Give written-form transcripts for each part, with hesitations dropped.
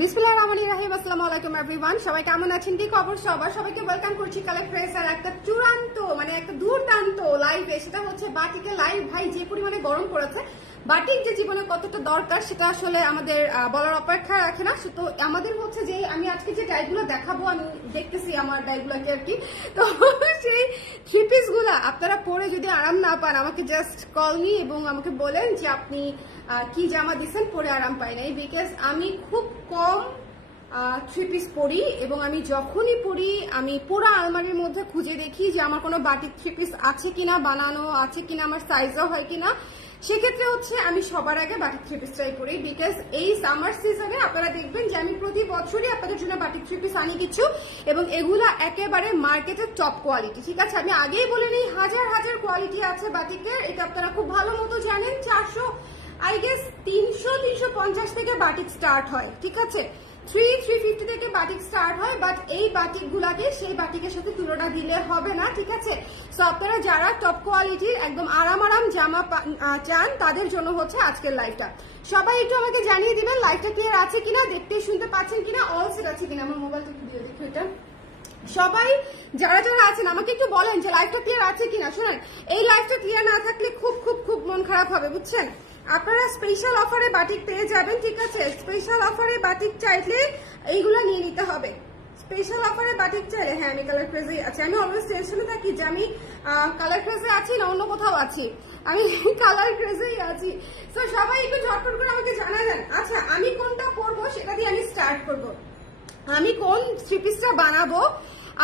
বিসমিল্লাহির রহমানির রহিম। আসসালামু আলাইকুম এভরিওয়ান, সবাই কেমন আছেন? কি খবর সবার? সবাইকে ওয়েলকাম করছি কালেক্ট ফ্রেশার একটা চূড়ান্ত একটা দুর্দান্ত লাইভে। সেটা হচ্ছে বাটিকের লাইভ। ভাই যে পরিমাণে গরম পড়েছে, বাটিক যে জীবনে কতটা দরকার সেটা আসলে আমাদের বলার অপেক্ষা রাখে না। তো আমাদের হচ্ছে যে আমি আজকে যে ডাইগুলো দেখাবো, আমি দেখতেছি আমার ডাইগুলোকে আর কি। তো সেই থ্রি পিস গুলা আপনারা পরে যদি আরাম না পান, আমাকে জাস্ট কল মি এবং আমাকে বলেন যে আপনি কি জামা দিচ্ছেন পরে আরাম পাই নাই। বিকজ আমি খুব কম থ্রি পিস পরি এবং আমি যখনই পরি আমি পুরো আলমারির মধ্যে খুঁজে দেখি যে আমার কোনো বাটিক থ্রি পিস আছে কিনা, বানানো আছে কিনা, আমার সাইজও হয় কিনা। সেক্ষেত্রে হচ্ছে আমি সবার আগে বাটিক থ্রি পিসটাই পরি। বিকজ এই সামার সিজনে আপনারা দেখবেন যে আমি প্রতি বছরই আপনাদের জন্য বাটিক থ্রি পিস আনি কিছু, এবং এগুলা একেবারে মার্কেটের টপ কোয়ালিটি। ঠিক আছে, আমি আগেই বলে নিই, হাজার হাজার কোয়ালিটি আছে বাটিকের, এটা আপনারা খুব ভালো মতো জানেন। 400 আই গেস 300-350 থেকে বাটিক স্টার্ট হয়। ঠিক আছে, 350 থেকে বাটিক স্টার্ট হয়, বাট এই বাটিক গুলাকে সেই বাটিকের সাথে তুলনা দিলে হবে না। ঠিক আছে, সো আপনারা যারা টপ কোয়ালিটির একদম আরাম জামা চান তাদের জন্য হচ্ছে আজকের লাইভটা। সবাই একটু আমাকে জানিয়ে দিবেন লাইভটা ক্লিয়ার আছে কিনা, দেখতে শুনতে পাচ্ছেন কিনা, অল সেট আছে কিনা। আমার মোবাইলটা একটু দিয়ে দেখি এটা। সবাই যারা যারা আছেন আমাকে একটু বলেন যে লাইভটা ক্লিয়ার আছে কিনা। শুনেন, এই লাইভটা ক্লিয়ার না থাকলে খুব খুব খুব মন খারাপ হবে, বুঝছেন। আপনারা স্পেশাল অফারে বাটিক পেয়ে যাবেন। ঠিক আছে, স্পেশাল অফারে বাটিক চাইলে এইগুলো নিয়ে নিতে হবে। স্পেশাল অফারে বাটিক চাইলে, হ্যাঁ আমি কালার ক্রেজে আছি। আমি অলওয়েজ টেনশনে থাকি যে আমি কালার ক্রেজে আছি না অন্য কোথাও আছি, আমি কালার ক্রেজেই আছি। তো সবাই একটু ঝটপট করে আমাকে জানালেন। আচ্ছা, আমি কোনটা পরবো সেটা দিয়ে আমি স্টার্ট করবো। আমি কোন থ্রি পিসটা বানাবো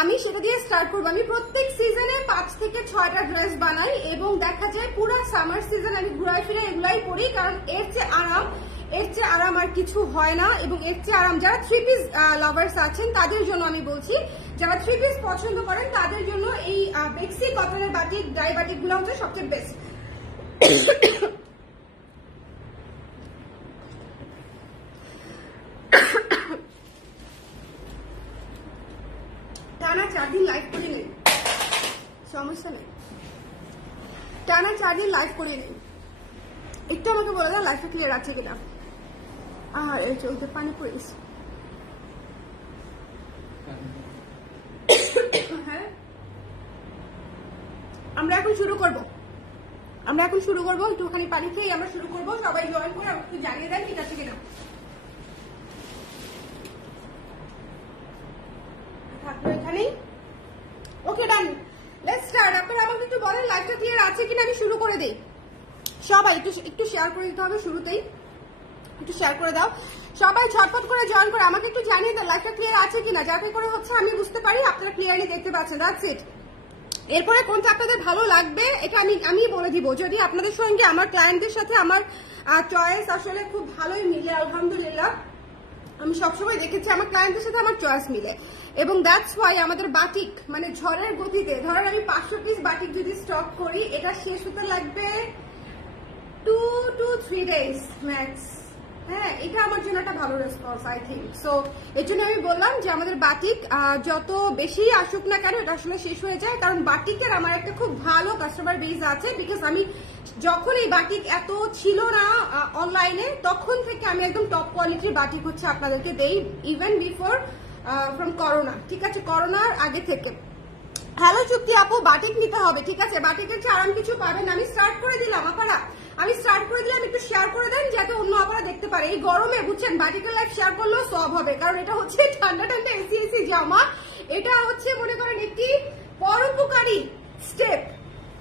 আমি সেটা দিয়ে স্টার্ট করবো। আমি প্রত্যেক সিজনে 5 থেকে 6টা ড্রেস বানাই এবং দেখা যায় পুরো সামার সিজন আমি ঘুরাই ফিরে এগুলাই পরি, কারণ এর চেয়ে আরাম আর কিছু হয় না। এবং এর চেয়ে আরাম যারা থ্রি পিস লাভার্স আছেন তাদের জন্য আমি বলছি, যারা থ্রি পিস পছন্দ করেন তাদের জন্য এই বেক্সি কটনের বাটিক, ড্রাই বাটিক গুলো হচ্ছে সবচেয়ে বেস্ট। টানা 4 দিন লাইভ করে নেই, সমস্যা নেই, টানা 4 দিন লাইভ করে নেই। একটু আমাকে বলে দেন লাইভটা ক্লিয়ার আছে কিনা। এই চলতে পানি পড়িস। হ্যাঁ, আমরা এখন শুরু করবো একটুখানি পানি খেয়ে আমরা শুরু করবো। সবাই জয়েন করে আমাকে জানিয়ে দেন ঠিক আছে কিনা। থাকলো এখানেই, ওকে ডান, লেটস স্টার্ট। আপনারা আমাকে একটু বলেন লাইভটা ক্লিয়ার আছে কিনা, আমি শুরু করে দেই। সবাই একটু শেয়ার করে দিতে হবে, শুরুতেই একটু শেয়ার করে দাও। সবাই ঝটপট করে জয়েন করে আমাকে একটু জানিয়ে দাও লাইভটা ক্লিয়ার আছে কিনা, যাতে করে হচ্ছে আমি বুঝতে পারি আপনারা ক্লিয়ারলি দেখতে পাচ্ছেন। That's it. এরপরে কোনটা আপনাদের ভালো লাগবে এটা আমি বলে দিব। যদি আপনাদের সঙ্গে আমার ক্লায়েন্টদের সাথে আমার চয়েস আসলে খুব ভালোই মিলে, আলহামদুলিল্লাহ আমি সবসময় দেখেছি আমার ক্লায়েন্টদের সাথে আমার চয়েস মিলে, এবং দ্যাটস ওয়াই আমাদের বাটিক ঝড়ের গতিতে, ধরেন আমি 500 পিস বাটিক যদি স্টক করি, এটা শেষ হতে লাগবে 2 to 3 days ম্যাক্স। হ্যাঁ, এটা আমার জন্য একটা ভালো রেসপন্স আই থিঙ্ক। সো এর জন্য আমি বললাম যে আমাদের বাটিক যত বেশি আসুক না কেন এটা আসলে শেষ হয়ে যায়, কারণ বাটিকের আমার একটা খুব ভালো কাস্টমার বেস আছে। বিকজ আমি যখন এই বাটিক এত ছিল না অনলাইনে, তখন থেকে আমি একদম টপ কোয়ালিটির বাটিক হচ্ছে আপনাদেরকে দেই, ইভেন বিফোর ফ্রম করোনা। ঠিক আছে, করোনার আগে থেকে। হ্যালো চুক্তি আপু, বাটিক নিতে হবে। ঠিক আছে, বাটিকের চেয়ে আরাম কিছু পাবেন। আমি স্টার্ট করে দিলাম আপনারা, একটু শেয়ার করে দেন যাতে অন্য আপনারা দেখতে পারে। এই গরমে বুঝছেন বাটিকের লাইভ শেয়ার করলেও সব হবে, কারণ এটা হচ্ছে ঠান্ডা এসি জামা। এটা হচ্ছে মনে করেন একটি পরোপকারী স্টেপ,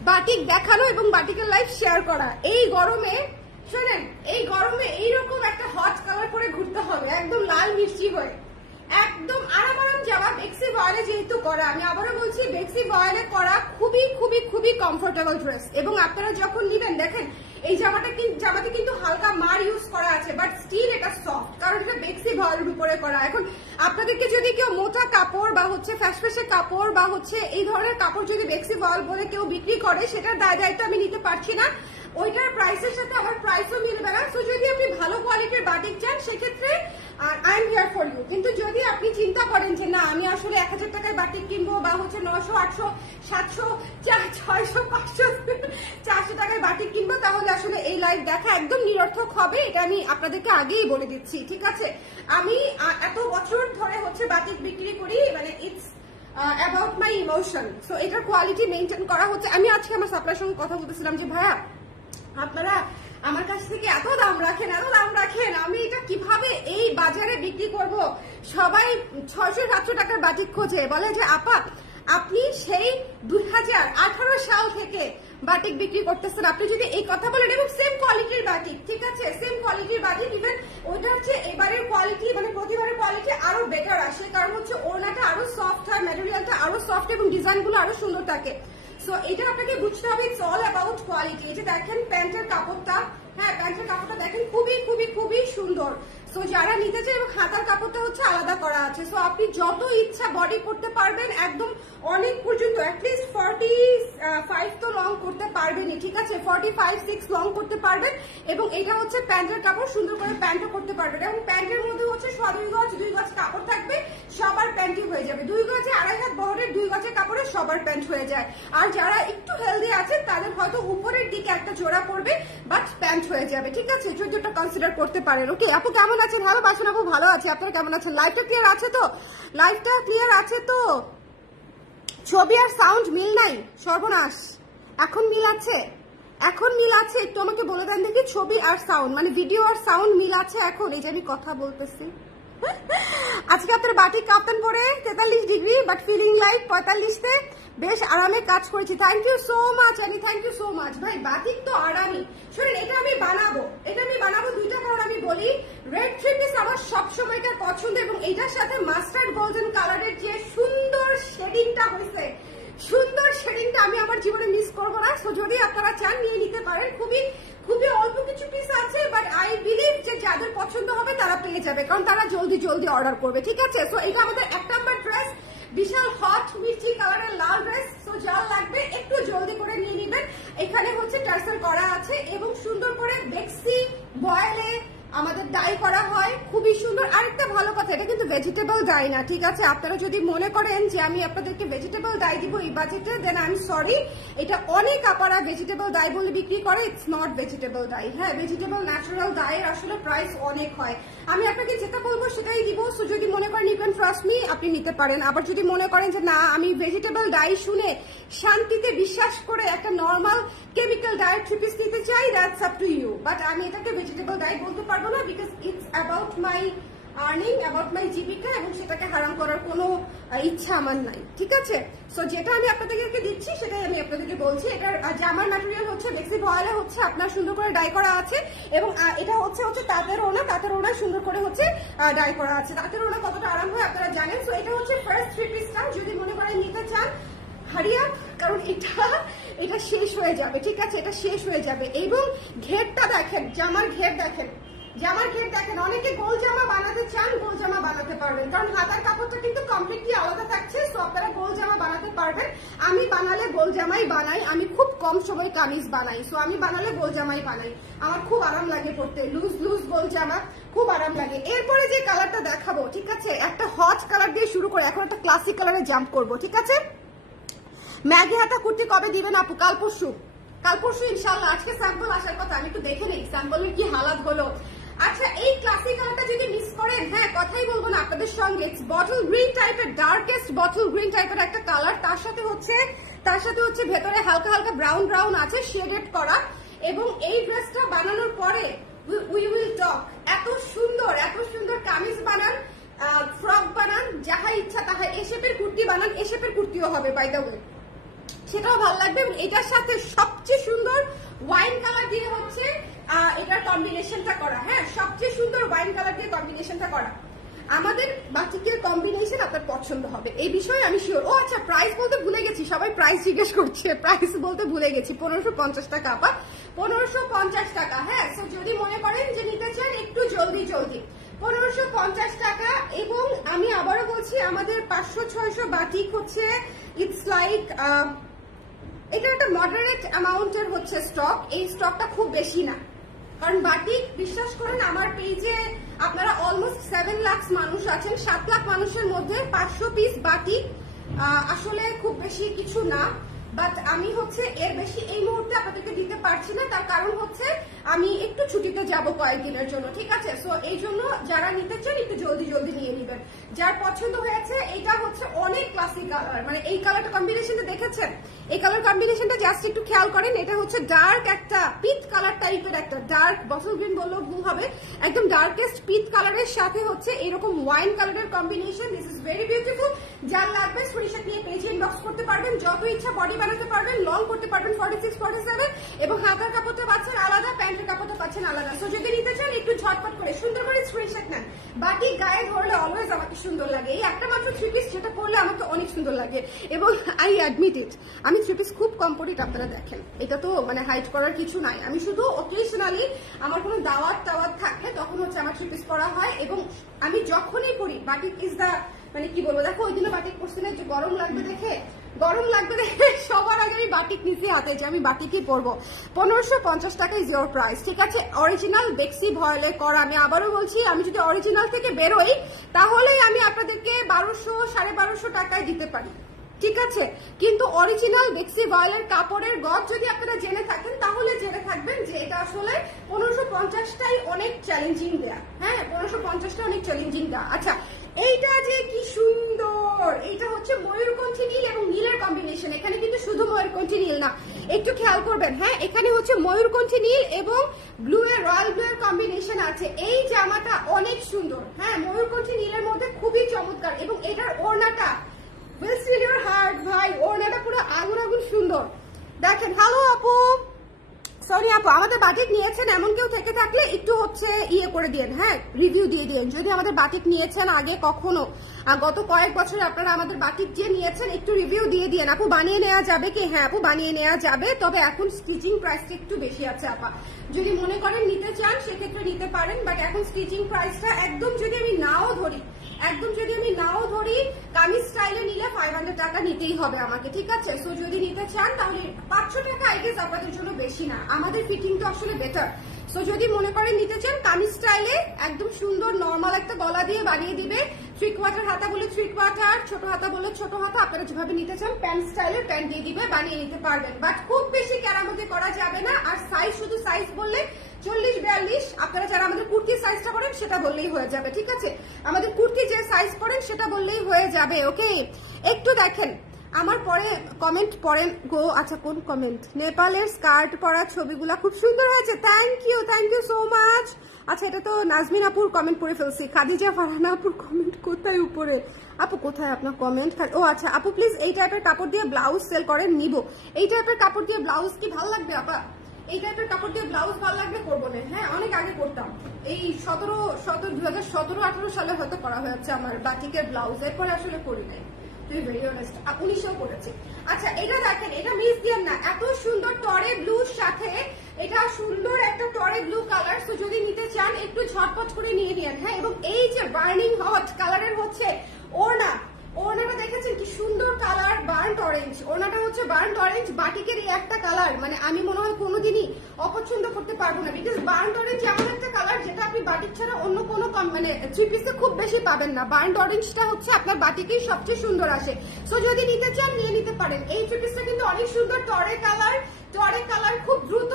বাটিক দেখানো এবং বাটিকের লাইভ শেয়ার করা। এই গরমে শোনেন, এই গরমে এইরকম একটা হট কালার করে ঘুরতে হবে, একদম লাল মিষ্টি হয়ে, একদম আরাম জামা। বেক্সি বয়েলে যেহেতু করা, আমি আবারও বলছি বেক্সি বয়েলে করা খুবই খুবই খুবই কমফোর্টেবল ড্রেস। এবং আপনারা যখন নিবেন দেখেন এই জামাতে কিন্তু হালকা মার ইউজ করা আছে, বাট স্টিল এটা সফট, কারণ এটা বেক্সি বয়েলের উপরে করা। এখন আপনাদেরকে যদি কেউ মোটা কাপড় বা হচ্ছে ফ্যাশফ্যাশে কাপড় বা হচ্ছে এই ধরনের কাপড় যদি বেক্সি বয়েল বলে কেউ বিক্রি করে, সেটার দায়িত্ব আমি নিতে পারছি না, ওইটার প্রাইসের সাথে আমার প্রাইসও মিলবে না। সো যদি আপনি ভালো কোয়ালিটির বাটিক চান সেক্ষেত্রে I am here for you. কিন্তু যদি আপনি চিন্তা করেন যে না আমি আসলে 1000 টাকায় বাটিক কিনবো বা হচ্ছে 900, 800, 700, 600, 500, 400 টাকায় বাটিক কিনবো, তাহলে আসলে এই লাইভ দেখা একদম নিরর্থক হবে, এটা আমি আপনাদেরকে আগেই বলে দিচ্ছি, ঠিক আছে? আমি এত বছর ধরে হচ্ছে বাটিক বিক্রি করি, মানে it's about my emotion. So এটার কোয়ালিটি মেনটেন করা হচ্ছে। আমি আজকে আমার সাপ্লাইয়ের সঙ্গে কথা বলতেছিলাম যে ভাইয়া আপনারা আমার কাছ থেকে এত দাম রাখেন, আমি এটা কিভাবে এই বাজারে বিক্রি করব? সবাই 600-700 টাকার বাটিক খোঁজে, বলে যে আপা আপনি সেই 2018 সাল থেকে বাটিক বিক্রি করতেছেন, আপনি যদি এই কথা বলেন, এবং সেম কোয়ালিটির বাটিক, ঠিক আছে, সেম কোয়ালিটির বাটিক, ইভেন ওইটা হচ্ছে এবারের কোয়ালিটি মানে প্রতিবারের কোয়ালিটি আরো বেটার আসে, কারণ হচ্ছে ওড়নাটা আরো সফট হয়, ম্যাটেরিয়ালটা আরো সফট এবং ডিজাইনগুলো আরো সুন্দর থাকে। সো এটা আপনাকে বুঝতে হবে, ইটস অল অ্যাবাউট কোয়ালিটি। এই যে দেখেন প্যান্টের কাপড়টা, হ্যাঁ প্যান্টের কাপড়টা দেখেন খুবই খুবই খুবই সুন্দর। সো যারা নিতে চায়, এবং হাতার কাপড়টা হচ্ছে আলাদা করা আছে। সো আপনি যত ইচ্ছা বডি করতে পারবেন, একদম অনেক পর্যন্ত, অ্যাটলিস্ট 45 তো লং করতে পারবেনই, ঠিক আছে, 45-6 লং করতে পারবেন। এবং এটা হচ্ছে প্যান্টের কাপড়, সুন্দর করে প্যান্টও করতে পারবেন। এবং প্যান্টের মধ্যে হচ্ছে 2 গজ কাপড় থাকবে, সবার প্যান্টই হয়ে যাবে। 2 গজে 2.5 হাত বহরের 2 গজের কাপড়ে সবার প্যান্ট হয়ে যায়। আর যারা একটু হেলদি আছেন তাদের হয়তো উপরের দিকে একটা জোড়া পড়বে, বাট প্যান্ট হয়ে যাবে, ঠিক আছে, যেটা কনসিডার করতে পারেন। ওকে আপু কেমন আছেন? হ্যালো বাসন আপু, ভালো আছে, আপনারা কেমন আছেন? লাইভটা ক্লিয়ার আছে তো? লাইভটা ক্লিয়ার আছে তো? ছবি আর সাউন্ড মিল নাই, সর্বনাশ। এখন মিল আছে? এখন মিল আছে? একটু আমাকে বলে দেন দেখি, ছবি আর সাউন্ড মানে ভিডিও আর সাউন্ড মিল আছে এখন? এই যে আমি কথা বলতেছি, আজকে আপনার বাটিক কাপ্তান পরে 43 ডিগ্রি, বাট ফিলিং লাইক 45-তে বেশ আরামে কাজ করেছি। থ্যাংক ইউ সো মাচ আনি, থ্যাংক ইউ সো মাচ। ভাই বাটিক তো আরামই। শুনেন, এটা আমি বানাবো দুইটা কারণ আমি বলি। রেড থ্রি পিস আমার সবসময়কার পছন্দ, এবং এটার সাথে মাস্টার্ড গোল্ডেন কালারের যে সুন্দর শেডিংটা হয়েছে, সুন্দর শেডিংটা আমি আমার জীবনে মিস করবো না। সো যদি আপনারা চান নিয়ে নিতে পারেন, খুবই খুবই অল্প কিছু পিস আছে, বাট আই বিলিভ যে যাদের পছন্দ হবে তারা পেয়ে যাবে, কারণ তারা জলদি জলদি অর্ডার করবে, ঠিক আছে? সো এটা আমাদের 1 নাম্বার ড্রেস, বিশাল হট মির্চি কালারের লাল ড্রেস। সো যার লাগবে একটু জলদি করে নিয়ে নেবেন। এখানে হচ্ছে টার্সেল করা আছে, এবং সুন্দর করে বেক্সি বয়েলে আমাদের ডাই করা হয়, খুবই সুন্দর। আরেকটা ভালো কথা, এটা কিন্তু ভেজিটেবল ডাই না, ঠিক আছে? আপনারা যদি মনে করেন যে আমি আপনাদেরকে ভেজিটেবল ডাই দিব এই বাজেটে, দেন আই এম সরি। এটা অনেক আপারা ভেজিটেবল ডাই বলে বিক্রি করে, ইটস নট ভেজিটেবল ডাই। হ্যাঁ, ভেজিটেবল ন্যাচারাল ডাইয়ের আসলে প্রাইস অনেক হয়। আমি আপনাকে যেটা বলবো সেটাই দিব। সো যদি মনে করেন ইভেন ট্রাস্ট মি, আপনি নিতে পারেন। আবার যদি মনে করেন যে না, আমি ভেজিটেবল ডাই শুনে শান্তিতে বিশ্বাস করে একটা নর্মাল কেমিক্যাল ডায়ের থ্রি পিস নিতে চাই, that's up to you. But আমি এটাকে ভেজিটেবল ডাই বলতে পারবো না, because it's about my earning, about my জীবিকা, এবং সেটাকে হারাম করার কোনো ইচ্ছা আমার নাই, ঠিক আছে? সো যেটা আমি আপনাদেরকে দিচ্ছি সেটাই আমি আপনাদেরকে বলছি। এটার জামার ম্যাটেরিয়াল হচ্ছে বেক্সি ভয়েলে হচ্ছে আপনার সুন্দর করে ডাই করা আছে, এবং এটা হচ্ছে তাঁতের ওড়না সুন্দর করে হচ্ছে ডাই করা আছে। তাঁতের ওড়না কতটা আরাম হয় আপনারা জানেন। সো এটা হচ্ছে ফার্স্ট থ্রি পিসটা, যদি মনে করেন নিতে চান হারিয়া, কারণ এটা শেষ হয়ে যাবে, ঠিক আছে? এটা শেষ হয়ে যাবে। এবং ঘেরটা দেখেন, জামার ঘের দেখেন, অনেকে গোল জামা বানাতে চান, গোল জামা বানাতে পারবেন, কারণ হাতার কাপড়টা কিন্তু কমপ্লিটলি আলাদা থাকছে। সো আপনারা গোল জামা বানাতে পারবেন। আমি বানালে গোল জামাই বানাই, আমি খুব কম সময় কামিজ বানাই। সো আমি বানালে গোল জামাই বানাই, আমার খুব আরাম লাগে পড়তে, লুজ লুজ গোল জামা খুব আরাম লাগে। এরপরে যে কালারটা দেখাবো, ঠিক আছে, একটা হট কালার দিয়ে শুরু করে এখন একটা ক্লাসিক কালারে জাম্প করবো, ঠিক আছে? ম্যাগি হাতা কুর্তি কবে দিবেন আপু? কাল পরশু ইনশাল্লাহ। আজকে স্যাম্পল আসার কথা, আমি একটু দেখে নেই স্যাম্পলের কি হালাত হলো। আচ্ছা, এই ক্লাসিক কালারটা যদি মিস করেন, হ্যাঁ কথাই বলবো না আপনাদের সঙ্গে। বটল গ্রিন টাইপের, ডার্কেস্ট বটল গ্রিন টাইপের একটা কালার, তার সাথে হচ্ছে ভেতরে হালকা হালকা ব্রাউন ব্রাউন আছে শেডেড করা। এবং এই ড্রেসটা বানানোর পরে উই উইল টক। এত সুন্দর কামিজ বানান, ফ্রক বানান, যাহা ইচ্ছা তাহা, এ শেপের কুর্তি বানান, এ শেপের কুর্তিও হবে বাই দ্য ওয়ে, সেটাও ভালো লাগবে। এবং এটার সাথে সবচেয়ে সুন্দর ওয়াইন কালার দিয়ে হচ্ছে এটার কম্বিনেশনটা করা। হ্যাঁ, সবচেয়ে সুন্দর ওয়াইন কালার দিয়ে কম্বিনেশনটা করা। আমাদের বাটিকের কম্বিনেশন আপনার পছন্দ হবে, এই বিষয়ে আমি শিওর। ও আচ্ছা, প্রাইস বলতে ভুলে গেছি, সবাই প্রাইস জিজ্ঞেস করছে, প্রাইস বলতে ভুলে গেছি। 1550 টাকা আপা, 1550 টাকা। হ্যাঁ, সো যদি মনে করেন যে নিতে চান একটু জলদি 1550 টাকা। এবং আমি আবারও বলছি, আমাদের 500-600 বাটিক হচ্ছে, ইটস লাইক এটা একটা মডারেট অ্যামাউন্টের হচ্ছে স্টক। এই স্টকটা খুব বেশি না, কারণ বাটিক বিশ্বাস করেন আমার পেজে আপনারা অলমোস্ট 7 লাখ মানুষ আছেন, 7 লাখ মানুষের মধ্যে 500 পিস বাটিক আসলে খুব বেশি কিছু না। বাট আমি হচ্ছে এর বেশি এই মুহূর্তে আপনাদেরকে দিতে পারছি না, তার কারণ হচ্ছে আমি একটু ছুটিতে যাব কয়েকদিনের জন্য, ঠিক আছে? সো এই জন্য যারা নিতে চান একটু জলদি জলদি নিয়ে নেবেন। যার পছন্দ হয়েছে, এটা হচ্ছে অনেক ক্লাসিক কালার, মানে এই কালারটা কম্বিনেশনটা দেখেছেন, এই কালার কম্বিনেশনটা জাস্ট একটু খেয়াল করেন। এটা হচ্ছে ডার্ক একটা পিচ কালার টাইপের, একটা ডার্ক বটল গ্রিন বললেও ভুল হবে, একদম ডার্কেস্ট পিচ কালারের সাথে হচ্ছে এরকম ওয়াইন কালারের combination. This is very beautiful. যার লাগবে স্ক্রিনশট নিয়ে পেজে ইনবক্স করতে পারবেন, যত ইচ্ছা বডি বানাতে পারবেন, লং করতে পারবেন 46, 47, এবং হাতার কাপড়টা পাচ্ছেন আলাদা, প্যান্টের কাপড়টা পাচ্ছেন আলাদা। সো যদি নিতে চান একটু ঝটপট করে সুন্দর করে স্ক্রিনশট নেন। বাকি গায়ে ধরলে অলওয়েজ আমাকে সুন্দর লাগে, এই একটা মাত্র থ্রি পিস যেটা পরলে আমাকে অনেক সুন্দর লাগে, এবং আই অ্যাডমিট ইট, আমি থ্রি পিস খুব কম পরি। আপনারা দেখেন, এটা তো মানে হাইড করার কিছু নাই, আমি শুধু অকেশনালি আমার কোনো দাওয়াত টাওয়াত থাকলে তখন হচ্ছে আমার থ্রি পিস পরা হয়, এবং আমি যখনই পরি বাটিক ইজ দা, মানে কি বলবো, দেখো ওই দিনও বাটিক পরছিলেন যে গরম লাগবে দেখে সবার আগে আমি বাটিক নিচে হাতে যে আমি বাটিকই পরবো। 1550 টাকা ইজ ইয়োর প্রাইস, ঠিক আছে? অরিজিনাল বেক্সি ভয়েলে করা। আমি আবারও বলছি, আমি যদি অরিজিনাল থেকে বেরোই তাহলেই আমি আপনাদেরকে 1200, 1250 টাকায় দিতে পারি, ঠিক আছে? কিন্তু অরিজিনাল বেক্সি ভয়েলের কাপড়ের গজ যদি আপনারা জেনে থাকেন তাহলে জেনে থাকবেন যে এটা আসলে 1550টাই অনেক চ্যালেঞ্জিং দেয়া। হ্যাঁ, 1550টা অনেক চ্যালেঞ্জিং দেয়া। আচ্ছা, এইটা যে কি সুন্দর, এইটা হচ্ছে ময়ূরকণ্ঠী নীল এবং নীলের কম্বিনেশন। এখানে কিন্তু শুধু ময়ূরকণ্ঠী নীল না, একটু খেয়াল করবেন। হ্যাঁ, এখানে হচ্ছে ময়ূরকণ্ঠী নীল এবং ব্লু এর, রয়্যাল ব্লু এর কম্বিনেশন আছে। এই জামাটা অনেক সুন্দর। হ্যাঁ, ময়ূরকণ্ঠী নীলের মধ্যে খুবই চমৎকার, এবং এটার ওড়নাটা will steal your heart ভাই, ওড়নাটা পুরো আগুন আগুন সুন্দর। দেখেন, হ্যালো আপু, সরি আপু, আমাদের বাটিক নিয়েছেন এমন কেউ থেকে থাকলে একটু হচ্ছে ইয়ে করে দিন, হ্যাঁ, রিভিউ দিয়ে দিন। যদি আমাদের বাটিক নিয়েছেন আগে কখনো, গত কয়েক বছর আপনারা আমাদের বাটিক যে নিয়েছেন একটু রিভিউ দিয়ে দিন। আপু বানিয়ে নেওয়া যাবে কি? হ্যাঁ আপু, বানিয়ে নেওয়া যাবে, তবে এখন স্টিচিং প্রাইসটা একটু বেশি আছে আপা। যদি মনে করেন নিতে চান সেক্ষেত্রে নিতে পারেন, বাট এখন স্টিচিং প্রাইসটা একদম যদি আমি নাও ধরি, কামিজ স্টাইলে নিলে 500 টাকা নিতেই হবে আমাকে, ঠিক আছে? সো যদি নিতে চান তাহলে 500 টাকা আই গেস আপনাদের জন্য বেশি না, আমাদের ফিটিং তো আসলে বেটার। সো যদি মনে করেন নিতে চান কামিজ স্টাইলে একদম সুন্দর নর্মাল একটা গলা দিয়ে বানিয়ে দিবে, 3/4 হাতা বলে 3/4, ছোট হাতা বলে ছোট হাতা, আপনারা যেভাবে নিতে চান প্যান্ট স্টাইলে প্যান্ট দিয়ে দিবে, বানিয়ে নিতে পারবেন। বাট খুব বেশি কেরামতি করা যাবে না। আর সাইজ, শুধু সাইজ বললে 40-42, আপনারা যারা আমাদের কুর্তির সাইজটা পড়েন সেটা বললেই হয়ে যাবে, ঠিক আছে? আমাদের কুর্তি যে সাইজ পড়েন সেটা বললেই হয়ে যাবে, ওকে? একটু দেখেন আমার পরে কমেন্ট পড়েন গো। আচ্ছা, কোন কমেন্ট? নেপালের স্কার্ট পরা ছবিগুলা খুব সুন্দর হয়েছে, থ্যাংক ইউ সো মাচ। আচ্ছা, এটা তো নাজমিন আপুর কমেন্ট পড়ে ফেলছি। খাদিজা ফারহানা আপুর কমেন্ট কোথায়? উপরে আপু, কোথায় আপনার কমেন্ট? ও আচ্ছা আপু, প্লিজ এই টাইপের কাপড় দিয়ে ব্লাউজ সেল করেন, নিব। এই টাইপের কাপড় দিয়ে ব্লাউজ কি ভালো লাগবে আপা? এই টাইপের কাপড় দিয়ে ব্লাউজ ভালো লাগবে, করবো না। হ্যাঁ, অনেক আগে করতাম, এই 2017-18 সালে হয়তো করা হয়েছে আমার বাটিকের ব্লাউজ, এরপরে আসলে করি নাই, তুই ভেরি অনেস্ট। 1900 করেছি। আচ্ছা, এটা দেখেন, এটা মিস দিয়েন না, এত সুন্দর টরে ব্লুর সাথে, এটা সুন্দর একটা টরে ব্লু কালার। সো যদি নিতে চান একটু ঝটপট করে নিয়ে নিন। হ্যাঁ, এবং এই যে বার্নিং হট কালারের হচ্ছে ওড়নাটা দেখেছেন কি সুন্দর কালার, বার্ন্ট অরেঞ্জ। ওড়নাটা হচ্ছে বার্ন্ট অরেঞ্জ, বাটিকের এই একটা কালার মানে আমি মনে হয় কোনোদিনই অপছন্দ করতে পারবো না, বিকজ বার্ন্ট অরেঞ্জ এমন একটা কালার যেটা আপনি বাটিক ছাড়া অন্য কোনো মানে থ্রি পিসে খুব বেশি পাবেন না। বার্ন্ট অরেঞ্জটা হচ্ছে আপনার বাটিকেই সবচেয়ে সুন্দর আসে। সো যদি নিতে চান নিয়ে নিতে পারেন। এই থ্রি পিসটা কিন্তু অনেক সুন্দর, টরে কালার খুব দ্রুত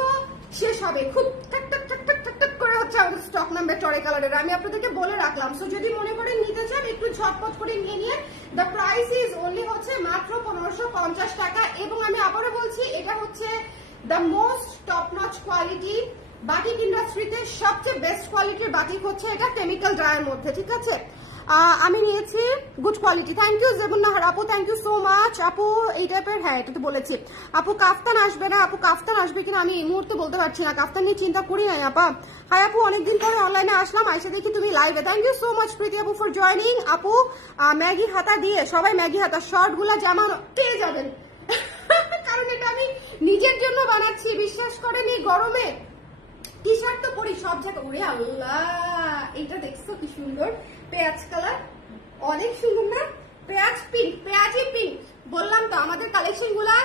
শেষ হবে, খুব ঠাক ঠাক ঠাক ঠাক ঠাক ঠাক করে হচ্ছে আমাদের স্টক নাম্বার টরে কালারের, আমি আপনাদেরকে বলে রাখলাম। সো যদি মনে করেন নিতে চান একটু ঝটপট করে নিয়ে নিয়ে। দ্য প্রাইস ইজ অনলি হচ্ছে মাত্র 1550 টাকা, এবং আমি আবারও বলছি এটা হচ্ছে the most top notch quality. Batik ইন্ডাস্ট্রিতে সবচেয়ে বেস্ট কোয়ালিটির বাটিক হচ্ছে এটা, কেমিক্যাল ড্রাইয়ের মধ্যে, ঠিক আছে? আমি নিয়েছি গুড কোয়ালিটি। থ্যাংক ইউ জেবুন্নাহার আপু, থ্যাংক ইউ সো মাচ আপু। এই টাইপের, হ্যাঁ এটা তো বলেছি। আপু কাফতান আসবে না? আপু কাফতান আসবে কিনা আমি এই মুহূর্তে বলতে পারছি না, কাফতান নিয়ে চিন্তা করি নাই আপা। হাই আপু, অনেকদিন পরে অনলাইনে আসলাম, আইসা দেখি তুমি লাইভে। থ্যাংক ইউ সো মাচ প্রীতি আপু ফর জয়নিং। আপু ম্যাগি হাতা দিয়ে, সবাই ম্যাগি হাতা শর্ট গুলা জামা পেয়ে যাবেন কারণ এটা আমি নিজের জন্য বানাচ্ছি, বিশ্বাস করেন। এই গরমে টি শার্ট তো পরি সব জায়গায়। ওরে আল্লাহ, এটা দেখছো কি সুন্দর, পেঁয়াজ কালার, অনেক সুন্দর না? পেঁয়াজি পিঙ্ক। বললাম তো আমাদের কালেকশন গুলা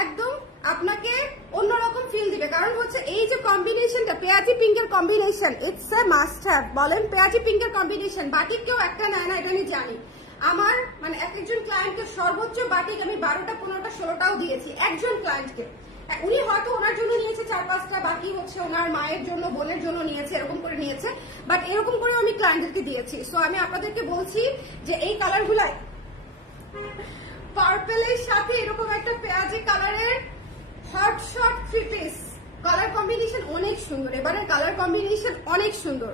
একদম আপনাকে অন্যরকম ফিল দিবে, কারণ হচ্ছে এই যে কম্বিনেশনটা, পেঁয়াজি পিঙ্কের combination, it's a must have. বলেন পেঁয়াজি পিঙ্কের কম্বিনেশন, বাটিক কেউ একটা নেয় না, এটা আমি জানি। আমার মানে একজন ক্লায়েন্টকে সর্বোচ্চ বাটিক আমি 12টা 15টা 16টাও দিয়েছি একজন ক্লায়েন্টকে। উনি হয়তো ওনার জন্য নিয়েছে 4-5টা, বাকি বাকি হচ্ছে ওনার মায়ের জন্য, বোনের জন্য নিয়েছে, এরকম করে নিয়েছে। বাট এরকম করে আমি ক্লায়েন্টদেরকে দিয়েছি। সো আমি আপনাদেরকে বলছি যে এই কালার গুলাই পার্পেলের সাথে এরকম একটা পেঁয়াজি কালারের hot short 3 piece colour combination অনেক সুন্দর। এবারে কালার কম্বিনেশন অনেক সুন্দর,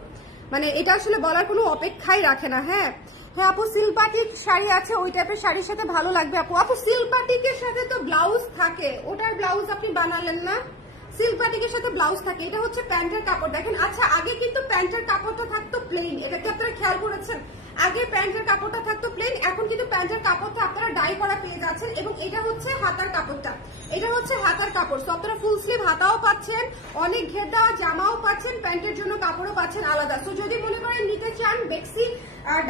মানে এটা আসলে বলার কোনো অপেক্ষাই রাখে না। হ্যাঁ হ্যাঁ আপু, সিলপাটিক শাড়ি আছে, ওই টাইপের শাড়ির সাথে ভালো লাগবে আপু। আপু সিলপাটিকের সাথে তো ব্লাউজ থাকে, ওটার ব্লাউজ আপনি বানালেন না? সিলপাটিকের সাথে ব্লাউজ থাকে, এটা হচ্ছে প্যান্টের কাপড়। দেখেন আচ্ছা, আগে কিন্তু প্যান্টের কাপড়টা থাকতো প্লেন, এটা কি আপনারা খেয়াল করেছেন? আগে প্যান্টের কাপড়টা থাকতো প্লেন, এখন কিন্তু প্যান্টের কাপড়টা আপনারা ডাই করা পেয়ে যাচ্ছেন। এবং এটা হচ্ছে হাতার কাপড়টা, এটা হচ্ছে হাতার কাপড়। সো আপনারা ফুল স্লিভ হাতাও পাচ্ছেন, অনেক ঘের দেওয়া জামাও পাচ্ছেন, প্যান্টের জন্য কাপড়ও পাচ্ছেন আলাদা। সো যদি মনে করেন নিতে চান বেক্সি